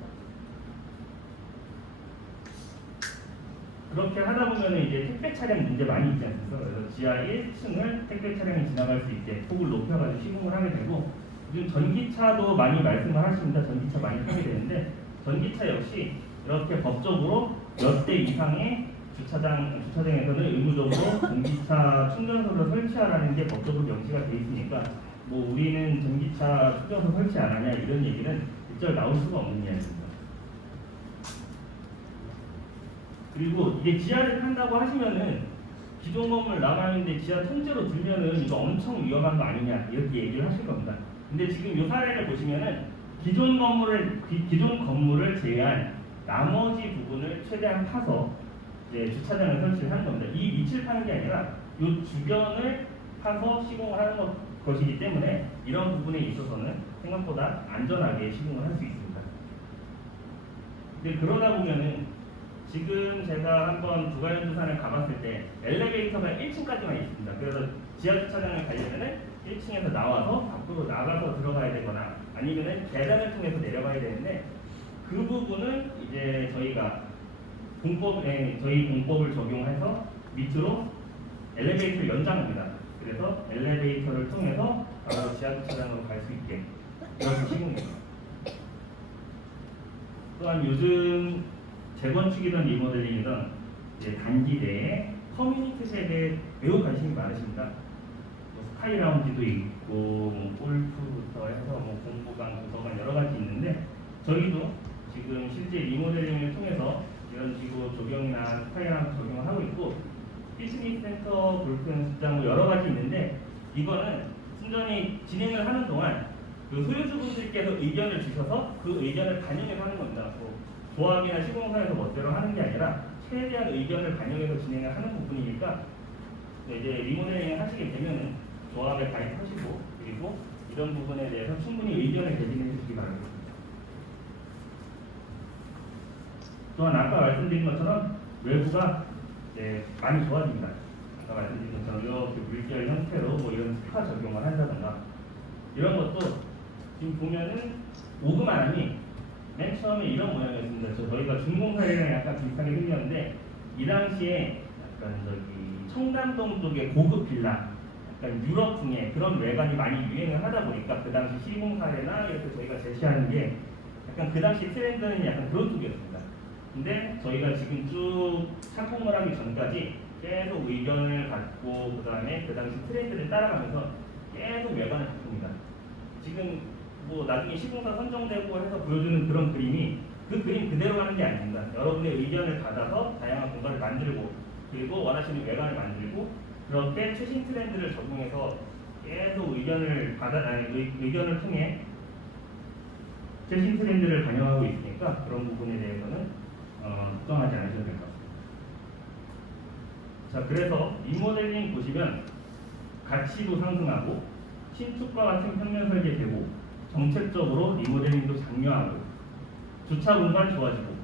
그렇게 하다 보면 이제 택배 차량 문제 많이 있지 않습니까? 그래서 지하 1층을 택배 차량이 지나갈 수 있게 폭을 높여가지고 시공을 하게 되고, 요즘 전기차도 많이 말씀을 하십니다. 전기차 많이 타게 되는데, 전기차 역시 이렇게 법적으로 몇 대 이상의 주차장에서는 의무적으로 전기차 충전소를 설치하라는 게 법적으로 명시가 되어 있으니까, 뭐 우리는 전기차 충전소 설치 안 하냐 이런 얘기는 일절 나올 수가 없는 이야기입니다. 그리고 이게 지하를 탄다고 하시면은 기존 건물 남아있는데 지하 통째로 들면은 이거 엄청 위험한 거 아니냐 이렇게 얘기를 하실 겁니다. 근데 지금 이 사례를 보시면은 기존 건물을 제외한 나머지 부분을 최대한 파서 이제 주차장을 설치를 하는 겁니다. 이 밑을 파는 게 아니라 이 주변을 파서 시공을 하는 것이기 때문에 이런 부분에 있어서는 생각보다 안전하게 시공을 할 수 있습니다. 근데 그러다 보면은 지금 제가 한번 두가연두산을 가봤을 때 엘리베이터가 1층까지만 있습니다. 그래서 지하 주차장을 가려면은 1층에서 나와서 밖으로 나가서 들어가야 되거나 아니면은 계단을 통해서 내려가야 되는데, 그 부분은 이제 저희가 저희 공법을 적용해서 밑으로 엘리베이터를 연장합니다. 그래서 엘리베이터를 통해서 바로 지하 주차장으로 갈 수 있게 이렇게 시공입니다. 또한 요즘 재건축이든 리모델링이든 이제 단지 내에 커뮤니티색에 매우 관심이 많으십니다. 뭐 스카이 라운지도 있고, 뭐 골프부터 해서 뭐 공부관, 도서관 여러 가지 있는데, 저희도 지금 실제 리모델링을 통해서 이런 식으로 조경이나 스카이 라운지 적용을 하고 있고, 피크닉 센터, 골프 연습장 뭐 여러 가지 있는데, 이거는 순전히 진행을 하는 동안 그 소유주분들께서 의견을 주셔서 그 의견을 반영해서 하는 겁니다. 조합이나 시공사에서 멋대로 하는 게 아니라 최대한 의견을 반영해서 진행을 하는 부분이니까, 이제 리모델링을 하시게 되면은 조합에 가입하시고, 그리고 이런 부분에 대해서 충분히 의견을 개진해 주시기 바랍니다. 또한 아까 말씀드린 것처럼 외부가 많이 좋아집니다. 아까 말씀드린 것처럼 이렇게 물결 형태로 뭐 이런 스파 적용을 한다던가 이런 것도 지금 보면은 오그마람이 맨 처음에 이런 모양이었습니다. 저희가 준공사례랑 약간 비슷하게 생겼는데, 이 당시에 약간 저기 청담동 쪽의 고급 빌라, 약간 유럽풍의 그런 외관이 많이 유행을 하다 보니까 그 당시 시공사례나 이렇게 저희가 제시하는 게 약간 그 당시 트렌드는 약간 그런 쪽이었습니다. 근데 저희가 지금 쭉 착공을 하기 전까지 계속 의견을 갖고 그 다음에 그 당시 트렌드를 따라가면서 계속 외관을 바꿉니다. 지금 뭐 나중에 시공사 선정되고 해서 보여주는 그런 그림이 그 그림 그대로 가는 게 아닙니다. 여러분의 의견을 받아서 다양한 공간을 만들고, 그리고 원하시는 외관을 만들고, 그렇게 최신 트렌드를 적용해서 계속 의견을 의견을 통해 최신 트렌드를 반영하고 있으니까 그런 부분에 대해서는 걱정하지 않으셔도 될 것 같습니다. 자, 그래서 리모델링 보시면 가치도 상승하고 신축과 같은 평면 설계되고, 정책적으로 리모델링도 장려하고, 주차 공간 좋아지고,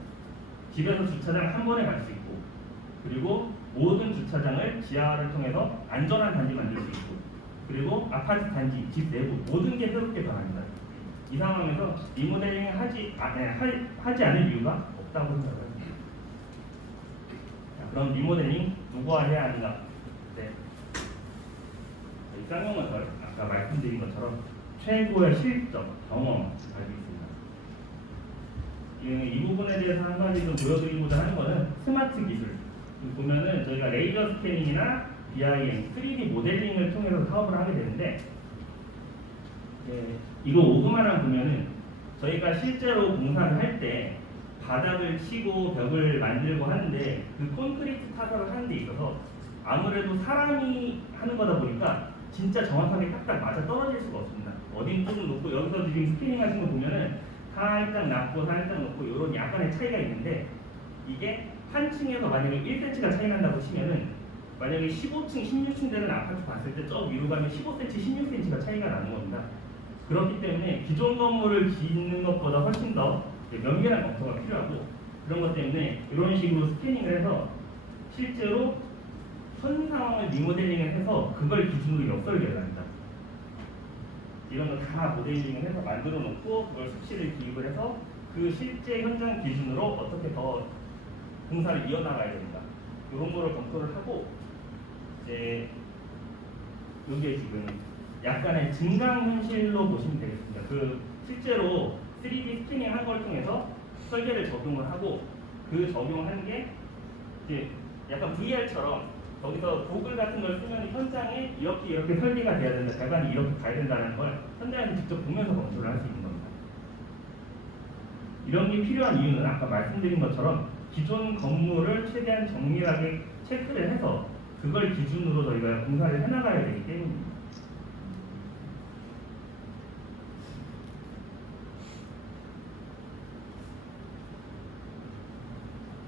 집에서 주차장 한 번에 갈 수 있고, 그리고 모든 주차장을 지하를 통해서 안전한 단지 만들 수 있고, 그리고 아파트 단지, 집 내부 모든 게 새롭게 변합니다. 이 상황에서 리모델링을 하지 않을 이유가 없다고 생각합니다. 그럼 리모델링 누구와 해야 하는가? 네. 쌍용건설 아까 말씀드린 것처럼 최고의 실적, 경험 가지고 있습니다. 이 부분에 대해서 한 가지 좀 보여드리고자 하는 것은 스마트 기술. 보면은 저희가 레이저 스캐닝이나 BIM, 3D 모델링을 통해서 사업을 하게 되는데, 이거 오그마랑 보면은 저희가 실제로 공사를 할 때 바닥을 치고 벽을 만들고 하는데, 그 콘크리트 타설을 하는 데 있어서 아무래도 사람이 하는 거다 보니까 진짜 정확하게 딱딱 맞아 떨어질 수가 없습니다. 어딘 조금 높고, 여기서 지금 스캐닝 하신 거 보면은 살짝 낮고 살짝 높고 이런 약간의 차이가 있는데, 이게 한 층에서 만약에 1cm가 차이 난다고 치면은 만약에 15층, 16층 되는 아파트 봤을 때 저 위로 가면 15cm, 16cm가 차이가 나는 겁니다. 그렇기 때문에 기존 건물을 짓는 것보다 훨씬 더 면밀한 검토가 필요하고 그런 것 때문에 이런 식으로 스캐닝을 해서 실제로 현 상황을 리모델링을 해서 그걸 기준으로 역설계를 합니다. 이런 거 다 모델링을 해서 만들어 놓고 그걸 수치를 기입을 해서 그 실제 현장 기준으로 어떻게 더 공사를 이어나가야 된다. 이런 거를 검토를 하고 이제 이게 지금 약간의 증강현실로 보시면 되겠습니다. 그 실제로 3D 스캐닝 한 걸 통해서 설계를 적용을 하고 그 적용한 게 이제 약간 VR처럼 거기서 구글 같은 걸 쓰면 현장에 이렇게 설계가 돼야 된다, 배관이 이렇게 가야 된다는 걸 현장에서 직접 보면서 검토를 할 수 있는 겁니다. 이런 게 필요한 이유는 아까 말씀드린 것처럼 기존 건물을 최대한 정밀하게 체크를 해서 그걸 기준으로 저희가 공사를 해나가야 되기 때문입니다.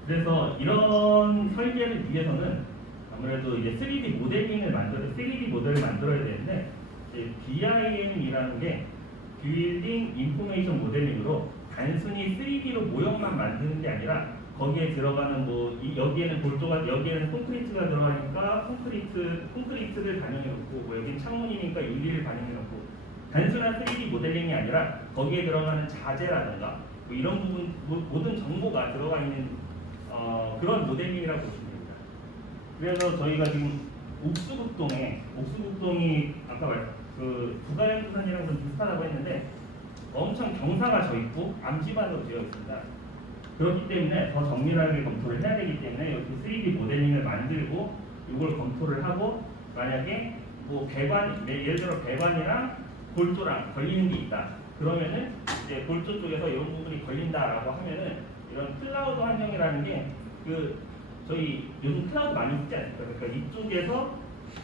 그래서 이런 설계를 위해서는 아무래도 이제 3D 모델링을 3D 모델을 만들어야 되는데 이제 BIM이라는 게 빌딩 인포메이션 모델링으로 단순히 3D로 모형만 만드는 게 아니라 거기에 들어가는 여기에는 볼조가 여기에는 콘크리트가 들어가니까 콘크리트를 반영해 놓고 여기는 창문이니까 유리를 반영해 놓고 단순한 3D 모델링이 아니라 거기에 들어가는 자재라든가 이런 부분 모든 정보가 들어가 있는 그런 모델링이라고 보시면 됩니다. 그래서 저희가 지금 옥수국동이 아까 부가연수산이랑 좀 비슷하다고 했는데 엄청 경사가 져 있고 암지반으로 되어 있습니다. 그렇기 때문에 더 정밀하게 검토를 해야 되기 때문에 여기 3D 모델링을 만들고 이걸 검토를 하고 만약에 예를 들어 배관이랑 골조랑 걸리는 게 있다. 그러면은 이제 골조 쪽에서 이런 부분이 걸린다라고 하면은 이런 클라우드 환경이라는 게 저희 요즘 클라우드 많이 쓰지 않습니까? 그러니까 이쪽에서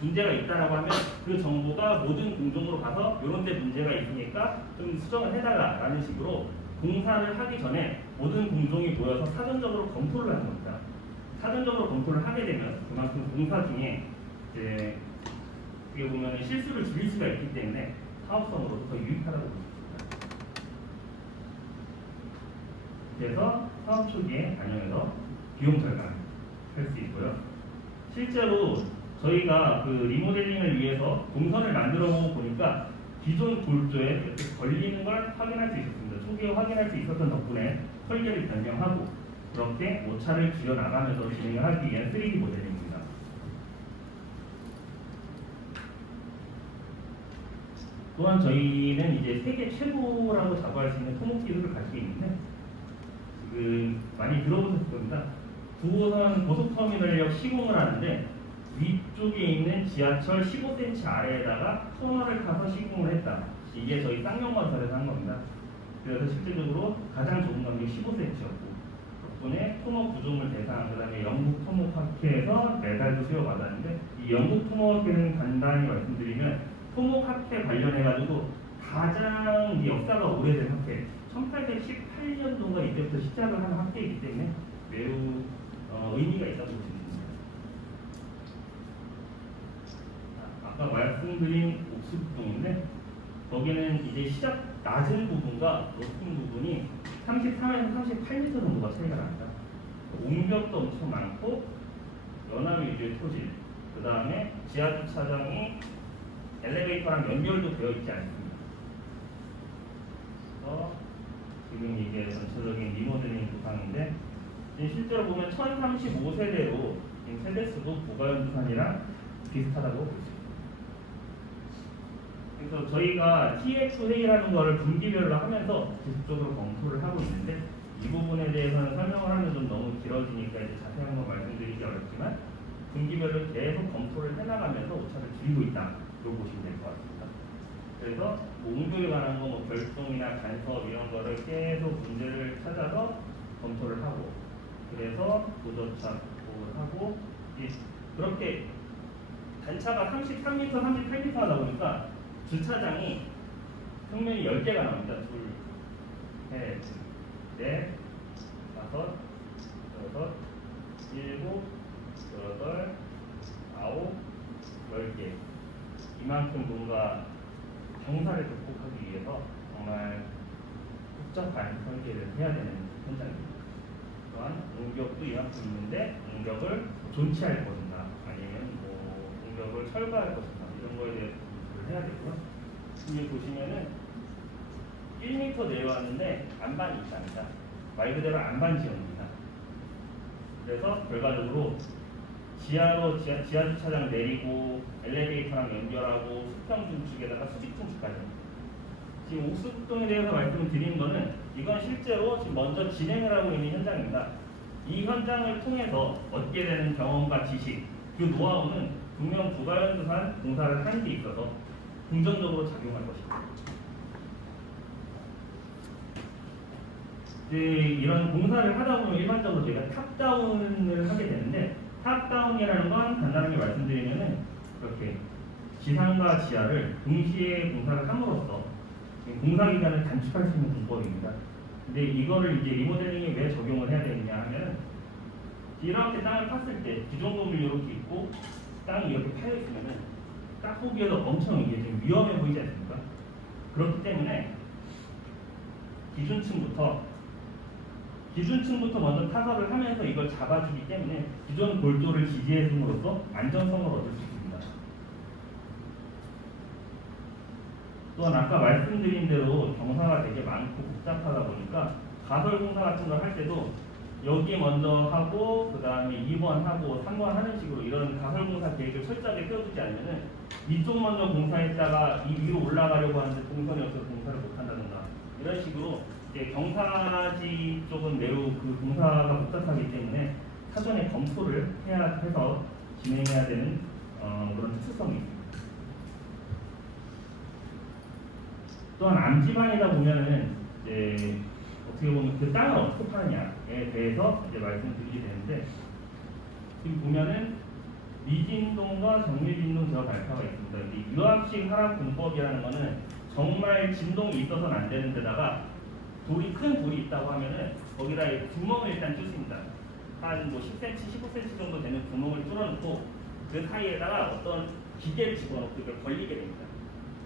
문제가 있다라고 하면 그 정보가 모든 공정으로 가서 이런 데 문제가 있으니까 좀 수정을 해달라라는 식으로 공사를 하기 전에 모든 공정이 모여서 사전적으로 검토를 하는 겁니다. 사전적으로 검토를 하게 되면 그만큼 공사 중에 이제 어떻게 보면 실수를 줄일 수가 있기 때문에 사업성으로도 더 유익하다고 볼 수 있습니다. 그래서 사업 초기에 반영해서 비용 절감할 수 있고요. 실제로 저희가 그 리모델링을 위해서 동선을 만들어 보니까 기존 골조에 이렇게 걸리는 걸 확인할 수 있었습니다. 초기에 확인할 수 있었던 덕분에 설계를 변경하고 그렇게 오차를 줄여나가면서 진행을 하기 위한 3D 모델링입니다. 또한 저희는 이제 세계 최고라고 자부할 수 있는 토목 기술을 가지고 있는데 지금 많이 들어보셨을 겁니다. 9호선 고속터미널역 시공을 하는데 위쪽에 있는 지하철 15cm 아래에다가 터널을 타서 시공을 했다. 이게 저희 쌍용건설에서 한 겁니다. 그래서 실질적으로 가장 좁은 간격이 15cm였고 덕분에 토목 구조물 대상, 그 다음에 영국 토목학회에서 메달도 수여받았는데 이 영국 토목학회는 간단히 말씀드리면 토목학회 관련해가지고 가장 역사가 오래된 학회 1818년도가 이때부터 시작을 하는 학회이기 때문에 매우 의미가 있다고 보시면 됩니다. 아까 말씀드린 옥수동인데 거기는 이제 시작 낮은 부분과 높은 부분이 33에서 38m 정도가 차이가 납니다. 옹벽도 엄청 많고 연암 위주의 토질, 그 다음에 지하주차장이 엘리베이터랑 연결도 되어 있지 않습니다. 그래서 지금 이게 전체적인 리모델링 구상인데 실제로 보면 1035세대로 세대수도 부가연수산이랑 비슷하다고 볼 수 있습니다. 그래서 저희가 TF 회의라는 거를 분기별로 하면서 계속적으로 검토를 하고 있는데 이 부분에 대해서는 설명을 하면 좀 너무 길어지니까 이제 자세한 건 말씀드리기 어렵지만 분기별로 계속 검토를 해나가면서 오차를 줄이고 있다고 보시면 될 것 같습니다. 그래서 옹교에 관한 거 결동이나 간섭 이런 거를 계속 문제를 찾아서 검토를 하고 그래서 보조차 확보를 하고 그렇게 단차가 33m, 38m 하다 보니까 주차장이 평면이 10개가 나옵니다. 둘, 셋, 넷, 다섯, 여섯, 일곱, 여덟, 아홉, 10개. 이만큼 뭔가 경사를 극복하기 위해서 정말 복잡한 설계를 해야 되는 현장입니다. 또한 응격도 이만큼 있는데 응격을 존치할 것인가 아니면 뭐 응격을 철거할 것인가 이런 거에 대해서 공부를 해야 되고요. 여기 보시면은 1m 내려왔는데 안반이 있답니다. 말 그대로 안반 지형입니다. 그래서 결과적으로 지하 주차장 내리고 엘리베이터랑 연결하고 수평 중축에다가 수직 중축까지. 지금 옥수동에 대해서 말씀을 드리는 거는 이건 실제로 지금 먼저 진행을 하고 있는 현장입니다. 이 현장을 통해서 얻게 되는 경험과 지식, 그 노하우는 분명 부가연두산 공사를 하는 데 있어서 긍정적으로 작용할 것입니다. 이런 공사를 하다 보면 일반적으로 저희가 탑다운을 하게 되는데 탑다운이라는 건 간단하게 말씀드리면은 이렇게 지상과 지하를 동시에 공사를 함으로써 공사 기간을 단축할 수 있는 방법입니다. 근데 이거를 이제 리모델링에 왜 적용을 해야 되느냐 하면 이렇게 땅을 팠을 때 기존 건물이 이렇게 있고 땅이 이렇게 파여 있으면은 딱 보기에도 엄청 이게 좀 위험해 보이지 않습니까? 그렇기 때문에 기준층부터 먼저 타설을 하면서 이걸 잡아주기 때문에 기존 골조를 지지해줌으로써 안전성을 얻을 수 있습니다. 또한 아까 말씀드린 대로 경사가 되게 많고 복잡하다 보니까 가설 공사 같은 걸 할 때도 여기 먼저 하고 그 다음에 2번 하고 3번 하는 식으로 이런 가설 공사 계획을 철저하게 세워두지 않으면은 이쪽 먼저 공사했다가 이 위로 올라가려고 하는데 동선이 없어서 공사를 못한다든가 이런 식으로 이제 경사지 쪽은 매우 그 공사가 복잡하기 때문에 사전에 검토를 해야 해서 진행해야 되는 그런 특수성이 있습니다. 또한 암지반이다 보면은 이제 어떻게 보면 그 땅을 어떻게 파느냐에 대해서 이제 말씀드리게 되는데 지금 보면은 미진동과 정밀진동 제어 발표가 있습니다. 이 유압식 하락 공법이라는 거는 정말 진동이 있어서는 안 되는 데다가 큰 돌이 있다고 하면은 거기다 구멍을 일단 뚫습니다. 한 뭐 10cm, 15cm 정도 되는 구멍을 뚫어놓고 그 사이에다가 어떤 기계를 집어넣고 이걸 걸리게 됩니다.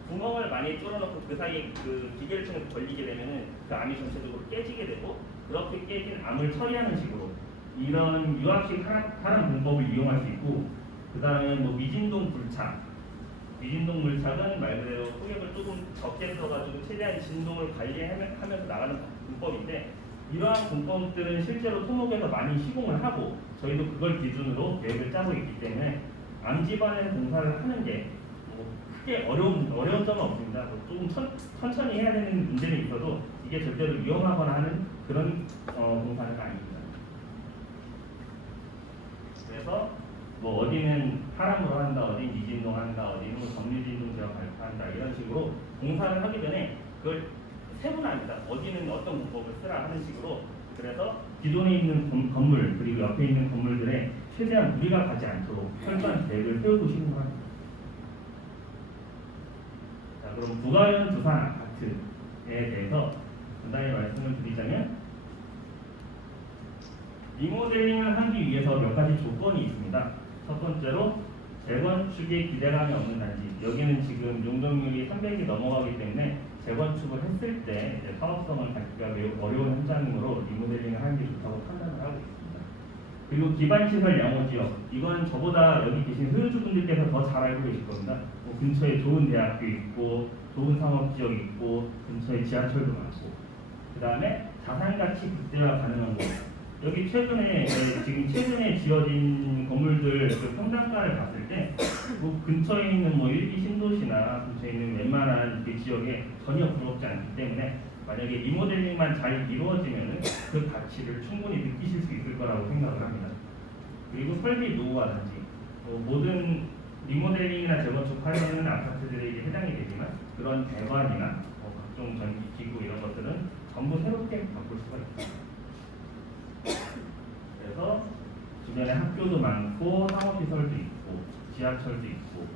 구멍을 많이 뚫어놓고 그 사이에 그 기계를 통해서 걸리게 되면은 그 암이 전체적으로 깨지게 되고 그렇게 깨진 암을 처리하는 식으로 이런 유압식 하락 공법을 이용할 수 있고 그 다음에 뭐 미진동 불착 미진동 물착은 말 그대로 호격을 조금 적게 써가지고 최대한 진동을 관리하면서 나가는 공법인데 이러한 공법들은 실제로 토목에서 많이 시공을 하고 저희도 그걸 기준으로 계획을 짜고 있기 때문에 암지반에서 공사를 하는 게 뭐 크게 어려운 점은 없습니다. 뭐 조금 천천히 해야 되는 문제는 있어도 이게 절대로 위험하거나 하는 그런 공사는 아닙니다. 그래서 뭐 어디는 하람으로 한다, 어디는 미진동 한다, 어디는 뭐 정밀진동 제어 발표한다 이런 식으로 공사를 하기 전에 그걸 세분합니다. 어디는 어떤 공법을 쓰라 하는 식으로 그래서 기존에 있는 건물 그리고 옆에 있는 건물들에 최대한 무리가 가지 않도록 철저한 계획을 세워두시는 거 합니다. 자, 그럼 부가연두산 아파트에 대해서 간단히 말씀을 드리자면 리모델링을 하기 위해서 몇 가지 조건이 있습니다. 첫 번째로 재건축에 기대감이 없는 단지. 여기는 지금 용적률이 300이 넘어가기 때문에 재건축을 했을 때 이제 사업성을 갖기가 매우 어려운 현장이므로 리모델링을 하는 게 좋다고 판단을 하고 있습니다. 그리고 기반시설 양호지역. 이건 저보다 여기 계신 소유주분들께서 더 잘 알고 계실 겁니다. 뭐 근처에 좋은 대학교 있고 좋은 상업지역 있고 근처에 지하철도 많고 그 다음에 자산가치 극대화 가능한 곳. 여기 최근에 지어진 건물들 그 평당가를 봤을 때 뭐 근처에 있는 뭐 일기 신도시나 근처에 있는 웬만한 그 지역에 전혀 부럽지 않기 때문에 만약에 리모델링만 잘 이루어지면은 그 가치를 충분히 느끼실 수 있을 거라고 생각을 합니다. 그리고 설비 노후화든지 모든 리모델링이나 재건축하려는 아파트들에게 해당이 되지만 그런 배관이나 각종 전기 기구 이런 것들은 전부 새롭게 바꿀 수가 있습니다. 그래서 주변에 학교도 많고 상업시설도 있고 지하철도 있고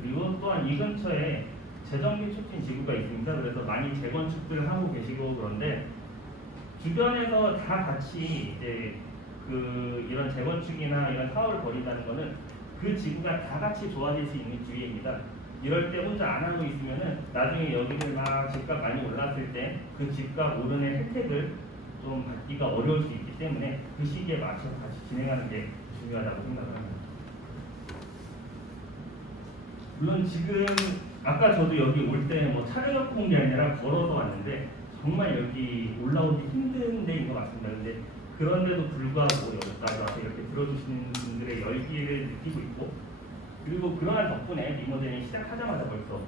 그리고 또한 이 근처에 재정비 촉진 지구가 있습니다. 그래서 많이 재건축들 하고 계시고 그런데 주변에서 다 같이 이제 이런 재건축이나 이런 사업을 벌인다는 거는 그 지구가 다 같이 좋아질 수 있는 기회입니다. 이럴 때 혼자 안 하고 있으면은 나중에 여기를 막 집값 많이 올랐을 때 그 집값 오르는 혜택을 좀 받기가 어려울 수 있기 때문에 그 시기에 맞춰서 같이 진행하는 게 중요하다고 생각을 합니다. 물론 지금 아까 저도 여기 올 때 뭐 차를 갖고 온 게 아니라 걸어서 왔는데 정말 여기 올라오기 힘든 데인 것 같습니다. 근데 그런데도 불구하고 여기까지 와서 이렇게 들어주시는 분들의 열기를 느끼고 있고, 그리고 그러한 덕분에 리모델링 시작하자마자 벌써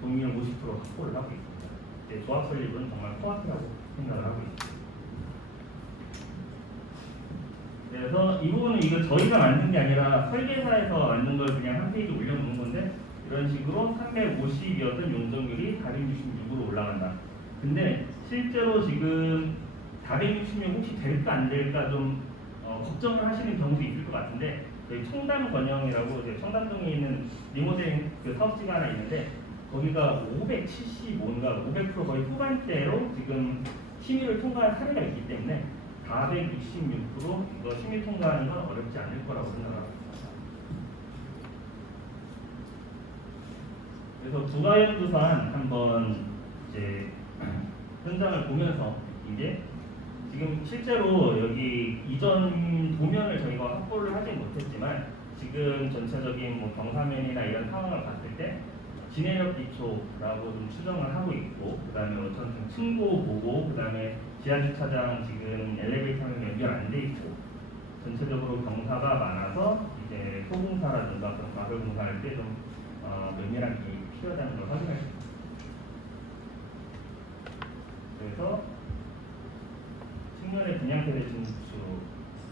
동의율 50% 확보를 하고 있습니다. 이제 조합 설립은 정말 코앞이라고 생각을 하고 있습니다. 그래서 이 부분은 이거 저희가 만든 게 아니라 설계사에서 만든 걸 그냥 한 페이지 올려놓은 건데, 이런 식으로 350이었던 용적률이 466으로 올라간다. 근데 실제로 지금 466 혹시 될까 안 될까 좀 걱정을 하시는 경우도 있을 것 같은데, 저희 청담권영이라고 이제 청담동에 있는 리모델링 그 사업지가 하나 있는데, 거기가 575인가 500% 거의 후반대로 지금 심의를 통과한 사례가 있기 때문에 466으로 이거 심의 통과하는 건 어렵지 않을 거라고 생각합니다. 그래서 부가연구소한 한번 이제 현장을 보면서 이제 지금 실제로 여기 이전 도면을 저희가 확보를 하진 못했지만, 지금 전체적인 뭐 경사면이나 이런 상황을 봤을 때 진해력 기초라고 좀 추정을 하고 있고, 그 다음에 어떤 층고 보고, 그 다음에 지하주차장 지금 엘리베이터는 연결 안 돼 있고, 전체적으로 경사가 많아서 이제 소공사라든가 그런 마블 공사할 때 좀 면밀하게 필요하다는 걸 확인할 수 있습니다. 그래서 측면의 분양세대 진출,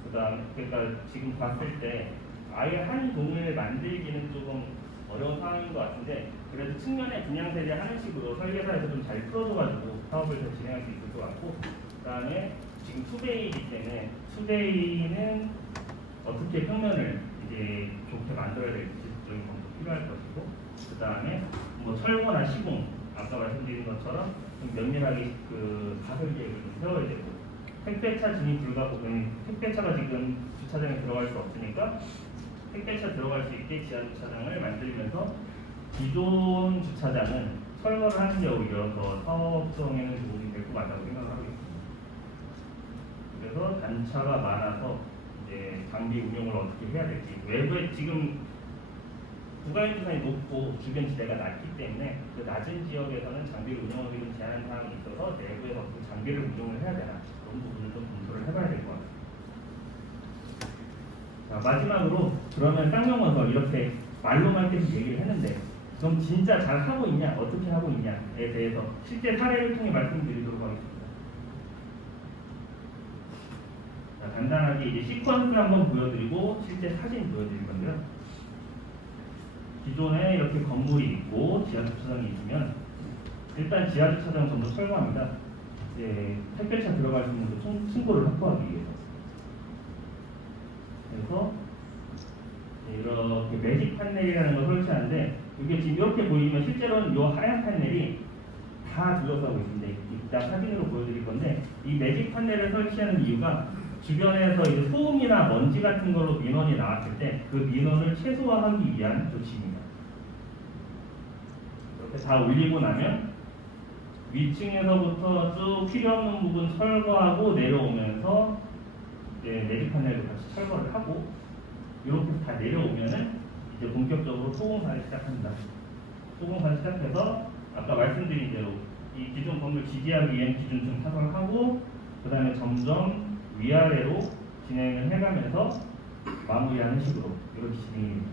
그다음 그러니까 지금 봤을 때 아예 한 동을 만들기는 조금 어려운 상황인 것 같은데, 그래도 측면의 분양세대 하는 식으로 설계사에서 좀 잘 풀어줘가지고 사업을 더 진행할 수 있을 것 같고, 그다음에 지금 투베이이기 때문에 투베이는 어떻게 평면을 이제 좋게 만들어야 될지 좀 필요할 것이고, 그다음에 뭐 철거나 시공 아까 말씀드린 것처럼 좀 면밀하게 그 가설 계획을 좀 세워야 되고, 택배차 진입 불가고는 택배차가 지금 주차장에 들어갈 수 없으니까 택배차 들어갈 수 있게 지하 주차장을 만들면서 기존 주차장은 철거를 하는 게 오히려 더 사업성에는 도움이 될 것 같다고 생각을 하고 있습니다. 그래서 단차가 많아서 이제 장비 운용을 어떻게 해야 될지, 외부에 지금 부가연주산이 높고 주변 지대가 낮기 때문에 그 낮은 지역에서는 장비를 운영하기 좀 제한 사항이 있어서 내부에서 어떻게 장비를 운용을 해야 되나, 그런 부분을 좀 검토를 해봐야 될 것 같습니다. 자, 마지막으로 그러면 쌍용건설 이렇게 말로만 계속 얘기를 했는데, 그럼 진짜 잘 하고 있냐, 어떻게 하고 있냐에 대해서 실제 사례를 통해 말씀드리도록 하겠습니다. 자, 간단하게 이제 시퀀스 한번 보여드리고 실제 사진 보여드릴 건데요. 기존에 이렇게 건물이 있고 지하주차장이 있으면 일단 지하주차장 전부 철거합니다. 이제 택배차 들어갈 수 있는 그 층고를 확보하기 위해서. 그래서 이렇게 매직 판넬이라는 걸 설치하는데, 이게 지금 이렇게 보이면 실제로는 이 하얀 판넬이 다 둘러싸고 있습니다. 이따 사진으로 보여드릴 건데, 이 매직 판넬을 설치하는 이유가 주변에서 이제 소음이나 먼지 같은 걸로 민원이 나왔을 때 그 민원을 최소화하기 위한 조치입니다. 이렇게 다 올리고 나면 위층에서부터 쭉 필요 없는 부분 철거하고 내려오면서 이제 매직 판넬도 같이 철거를 하고, 이렇게 다 내려오면은 이제 본격적으로 소공사를 시작합니다. 소공사를 시작해서 아까 말씀드린 대로 이 기존 건물 지지하기 위한 기준층 타설하고, 그 다음에 점점 위아래로 진행을 해가면서 마무리하는 식으로 이렇게 진행이 됩니다.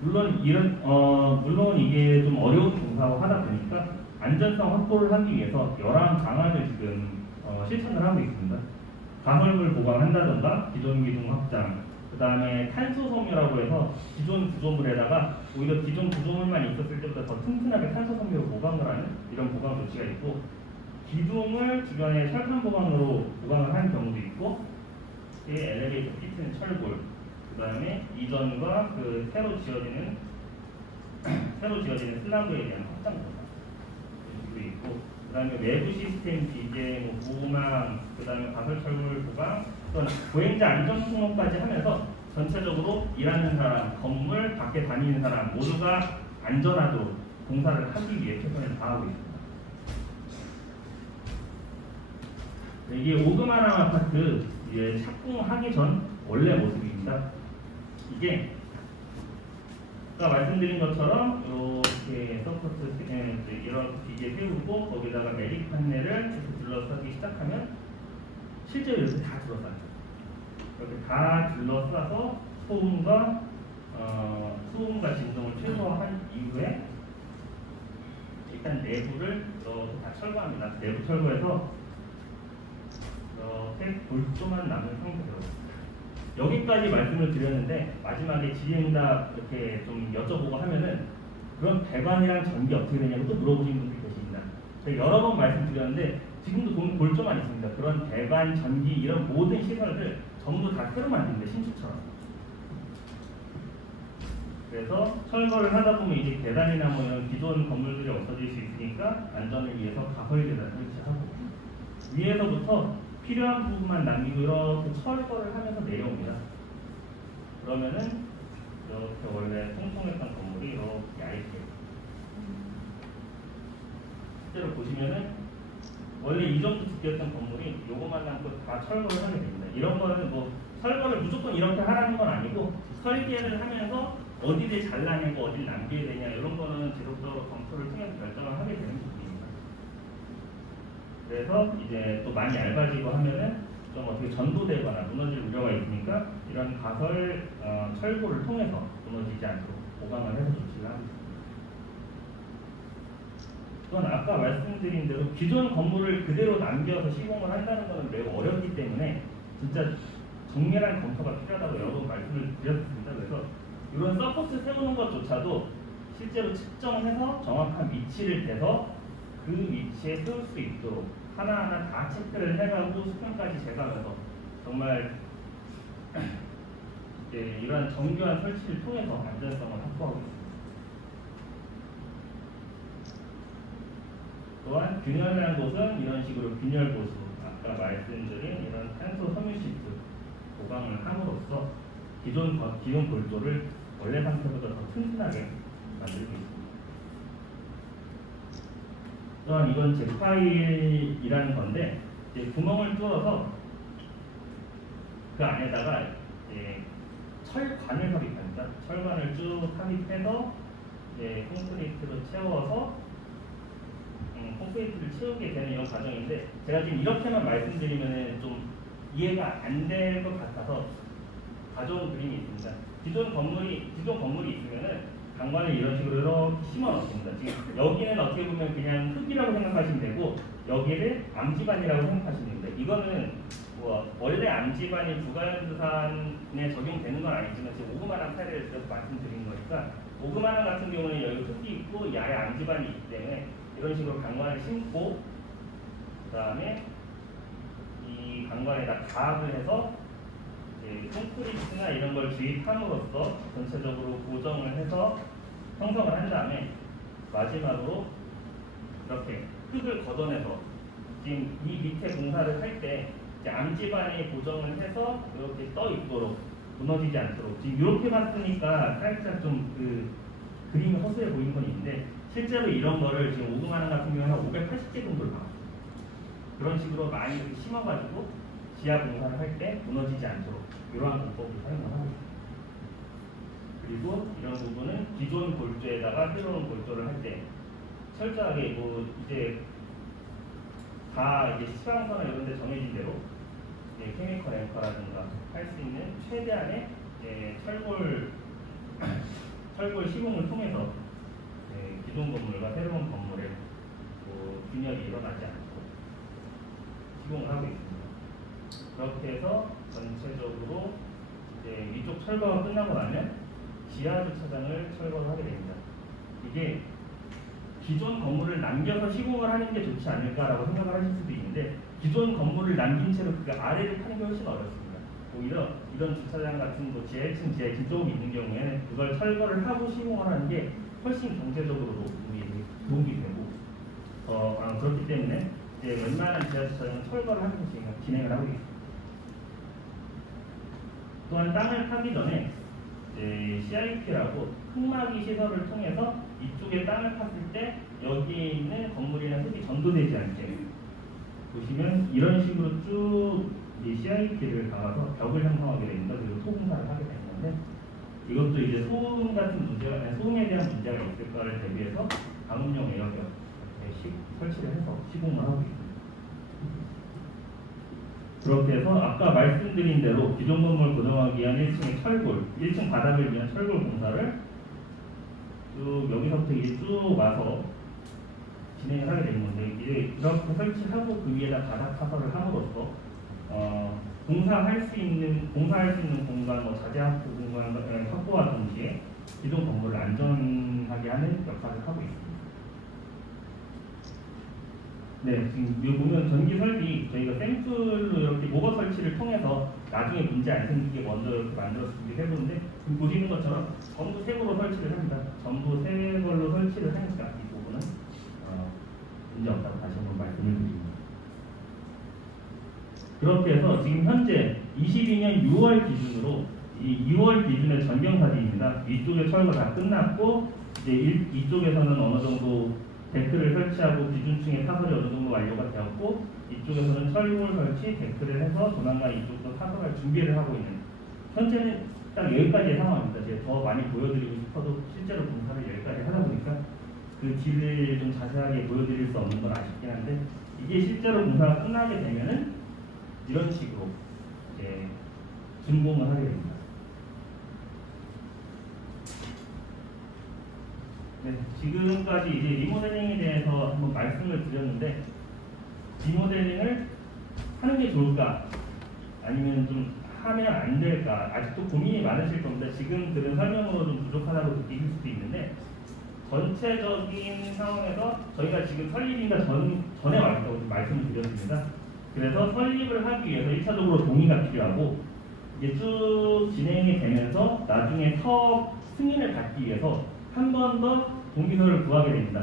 물론 이게 좀 어려운 공사고 하다 보니까 안전성 확보를 하기 위해서 여러 방안을 지금 실천을 하고 있습니다. 가설물 보강한다던가 기존 기둥 확장, 그 다음에 탄소 섬유라고 해서 기존 구조물에다가 오히려 기존 구조물만 있었을 때보다 더 튼튼하게 탄소 섬유로 보강을 하는 이런 보강 조치가 있고, 기둥을 주변에 철판 보강으로 보강을 하는 경우도 있고, 엘리베이터 피트는 철골, 그 다음에 이전과 그 새로 지어지는 슬라브에 대한 확장 보강 이런 식으로 있고, 그 그다음에 외부 시스템 기계, 뭐 보호망, 그다음에 가설 철물 보강, 또는 보행자 안전 통로까지 하면서 전체적으로 일하는 사람, 건물 밖에 다니는 사람 모두가 안전하도록 공사를 하기 위해 최선을 다하고 있습니다. 이게 오그마랑 아파트 착공하기 전 원래 모습입니다. 이게 아까 말씀드린 것처럼 이렇게 서포트 이런 기계 세우고 거기다가 매립 판넬을 이렇게 둘러싸기 시작하면 실제로 이렇게 다 둘러싸요. 이렇게 다 둘러싸서 소음과 진동을 최소화한 이후에 일단 내부를 이렇게 다 철거합니다. 내부 철거해서 이렇게 볼조만 남은 상태로 여기까지 말씀을 드렸는데 마지막에 질의응답 이렇게 좀 여쭤보고 하면은 그런 배관이랑 전기 어떻게 되냐고 또 물어보시는 분들이 계십니다. 제가 여러 번 말씀드렸는데 지금도 볼조만 있습니다. 그런 배관, 전기 이런 모든 시설을 전부 다 새로 만듭니다. 신축처럼. 그래서 철거를 하다 보면 이제 계단이나 뭐 이런 기존 건물들이 없어질 수 있으니까 안전을 위해서 가설 계단을 설치하고 위에서부터 필요한 부분만 남기고 이렇게 철거를 하면서 내려옵니다. 그러면은 이렇게 원래 통통했던 건물이 이렇게 얇게 실제로 보시면은 원래 이 정도 두께였던 건물이 요거만 남고 다 철거를 하게 됩니다. 이런 거는 뭐 철거를 무조건 이렇게 하라는 건 아니고 설계를 하면서 어디를 잘라내고 어디를 남겨야 되냐 이런 거는 지속적으로 검토를 통해서 결정을 하게 되는 부분입니다. 그래서 이제 또 많이 얇아지고 하면은 좀 어떻게 전도되거나 무너질 우려가 있으니까 이런 가설 철골을 통해서 무너지지 않도록 보강을 해서 조치를 하고 있습니다. 또한 아까 말씀드린 대로 기존 건물을 그대로 남겨서 시공을 한다는 것은 매우 어렵기 때문에 진짜 정밀한 검토가 필요하다고 여러 번 말씀을 드렸습니다. 그래서 이런 서포트 세우는 것조차도 실제로 측정해서 정확한 위치를 대서 그 위치에 세울 수 있도록 하나하나 다 체크를 해가고 수평까지 재가면서 정말 이러한 정교한 설치를 통해서 안전성을 확보하고 있습니다. 또한 균열이라는 곳은 이런 식으로 균열 보수, 아까 말씀드린 이런 탄소 섬유 시트 보강을 함으로써 기존 골조를 원래 상태보다 더 튼튼하게 만들고 있습니다. 또한 이건 잭파일이라는 건데 이제 구멍을 뚫어서 그 안에다가 이제 철관을 삽입합니다. 철관을 쭉 삽입해서 이제 콘크리트로 채워서 콘크리트를 채우게 되는 이런 과정인데 제가 지금 이렇게만 말씀드리면 좀 이해가 안 될 것 같아서 가져온 그림이 있습니다. 기존 건물이 있으면은 강관을 이런 식으로 이렇게 심어 놓습니다. 지금 여기는 어떻게 보면 그냥 흙이라고 생각하시면 되고 여기를 암지반이라고 생각하시면 됩니다. 이거는 뭐 원래 암지반이 부가연두산에 적용되는 건 아니지만 지금 오그마랑 사례를 들어서 말씀드린 거니까 오그마랑 같은 경우는 여기 흙이 있고 이 아예 암지반이 있기 때문에 이런 식으로 강관을 심고 그 다음에 이 강관에다 가압을 해서 콘크리트나 이런 걸 주입함으로써 전체적으로 고정을 해서 형성을 한 다음에 마지막으로 이렇게 흙을 걷어내서 지금 이 밑에 공사를 할 때 암지반에 고정을 해서 이렇게 떠 있도록 무너지지 않도록 지금 이렇게 봤으니까 살짝 좀 그림이 허술해 보이는 건 있는데 실제로 이런 거를 지금 오그마랑 같은 경우는 580개 정도를 박았어요. 그런 식으로 많이 이렇게 심어가지고 지하 공사를 할 때 무너지지 않도록 이러한 공법을 사용을 하고 있습니다. 그리고 이런 부분은 기존 골조에다가 새로운 골조를 할 때 철저하게 뭐 이제 다 이제 시방서나 이런 데 정해진 대로 이제 케미컬 앵커라든가 할 수 있는 최대한의 철골 시공을 통해서 기존 건물과 새로운 건물의 균열이 일어나지 않도록 시공을 하고 있습니다. 그렇게 해서 전체적으로 이제 위쪽 철거가 끝나고 나면 지하 주차장을 철거를 하게 됩니다. 이게 기존 건물을 남겨서 시공을 하는 게 좋지 않을까라고 생각을 하실 수도 있는데 기존 건물을 남긴 채로 그 아래를 파는 게 훨씬 어렵습니다. 오히려 이런 주차장 같은 뭐 지하 1층, 지하 2층 조금 있는 경우에는 그걸 철거를 하고 시공을 하는 게 훨씬 경제적으로도 도움이 되고 그렇기 때문에 이제 웬만한 지하철은 철거를 하면서 지금 진행을 하고 있습니다. 또한 땅을 파기 전에 이제 CIP라고 흙막이 시설을 통해서 이쪽에 땅을 팠을 때 여기에 있는 건물이나 흙이 전도되지 않게 보시면 이런 식으로 쭉 이 CIP를 박아서 벽을 형성하게 됩니다. 그리고 토공사를 하게 되는데 이것도 이제 소음 같은 문제가 소음에 대한 문제가 있을 거를 대비해서 방음용 에어벽 설치를 해서 시공을 하고 있습니다. 그렇게 해서 아까 말씀드린 대로 기존 건물 고정하기 위한 1층의 철골, 1층 바닥을 위한 철골 공사를 쭉 여기서부터 이제 쭉 와서 진행을 하게 되는 건데 이제 이렇게 설치하고 그 위에다 바닥 타설을 함으로써 공사할 수 있는 공간, 자재 공간 확보와 동시에 기존 건물을 안전하게 하는 역할을 하고 있습니다. 네, 지금 여기 보면 전기 설비 저희가 샘플로 이렇게 모거 설치를 통해서 나중에 문제 안 생기게 먼저 이렇게 만들어서 준비해보는데 지금 보시는 것처럼 전부 새 걸로 설치를 합니다. 전부 새 걸로 설치를 하니까 이 부분은 문제 없다고 다시 한번 말씀을 드립니다. 그렇게 해서 지금 현재 22년 6월 기준으로 이 6월 기준의 전경 사진입니다. 위쪽에 철거 다 끝났고 이제 이쪽에서는 어느 정도 데크를 설치하고 기준층의 타설이 어느 정도 완료가 되었고 이쪽에서는 철골 설치, 데크를 해서 조만간 이쪽도 타설할 준비를 하고 있는 현재는 딱 여기까지의 상황입니다. 제가 더 많이 보여드리고 싶어도 실제로 공사를 여기까지 하다 보니까 그 뒤를 좀 자세하게 보여드릴 수 없는 건 아쉽긴 한데 이게 실제로 공사가 끝나게 되면은 이런 식으로 이제 준공을 하게 됩니다. 네, 지금까지 이제 리모델링에 대해서 한번 말씀을 드렸는데 리모델링을 하는 게 좋을까 아니면 좀 하면 안 될까 아직도 고민이 많으실 겁니다. 지금 들은 설명으로 좀 부족하다고 느끼실 수도 있는데 전체적인 상황에서 저희가 지금 설립인가 전에 와 있다고 좀 말씀을 드렸습니다. 그래서 설립을 하기 위해서 1차적으로 동의가 필요하고 이제 쭉 진행이 되면서 나중에 사업 승인을 받기 위해서 한 번 더 동의서를 구하게 됩니다.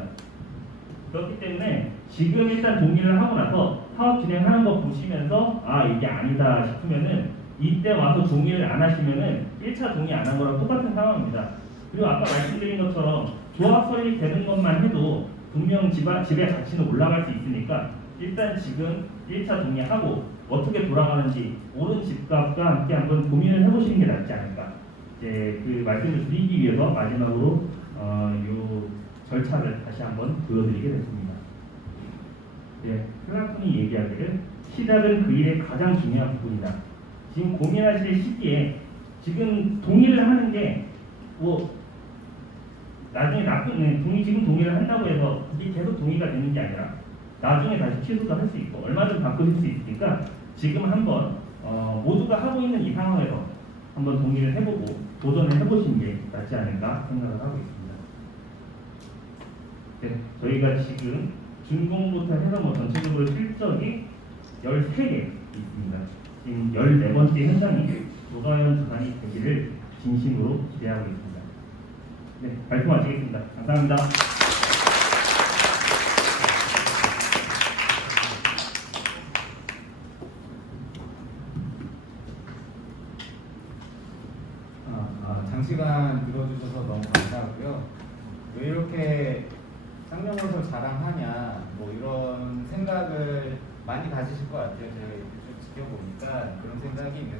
그렇기 때문에 지금 일단 동의를 하고 나서 사업 진행하는 거 보시면서 아 이게 아니다 싶으면은 이때 와서 동의를 안 하시면은 1차 동의 안 한 거랑 똑같은 상황입니다. 그리고 아까 말씀드린 것처럼 조합 설립되는 것만 해도 분명 집의 가치는 올라갈 수 있으니까 일단 지금 1차 동의하고 어떻게 돌아가는지 오른 집값과 함께 한번 고민을 해보시는 게 낫지 않을까. 이제 그 말씀을 드리기 위해서 마지막으로 이 절차를 다시 한번 보여드리게 됐습니다. 네, 플라톤이 얘기하기를 시작은 그 일의 가장 중요한 부분이다. 지금 고민하실 시기에 지금 동의를 하는 게 뭐 나중에 지금 동의를 한다고 해서 이게 계속 동의가 되는 게 아니라 나중에 다시 취소도 할 수 있고 얼마든 바꾸실 수 있으니까 지금 한번 모두가 하고 있는 이 상황에서 한번 동의를 해보고 도전을 해보시는 게 낫지 않을까 생각을 하고 있습니다. 네, 저희가 지금 준공부터 해서 뭐 전체적으로 실적이 13개 있습니다. 지금 14번째 현장이 조가연 주산이 되기를 진심으로 기대하고 있습니다. 네, 발표 마치겠습니다. 감사합니다. 장시간 들어주셔서 너무 감사하고요. 왜 이렇게 쌍용건설 자랑하냐 뭐 이런 생각을 많이 가지실 것 같아요. 제가 쭉 지켜보니까 그런 생각이 있는데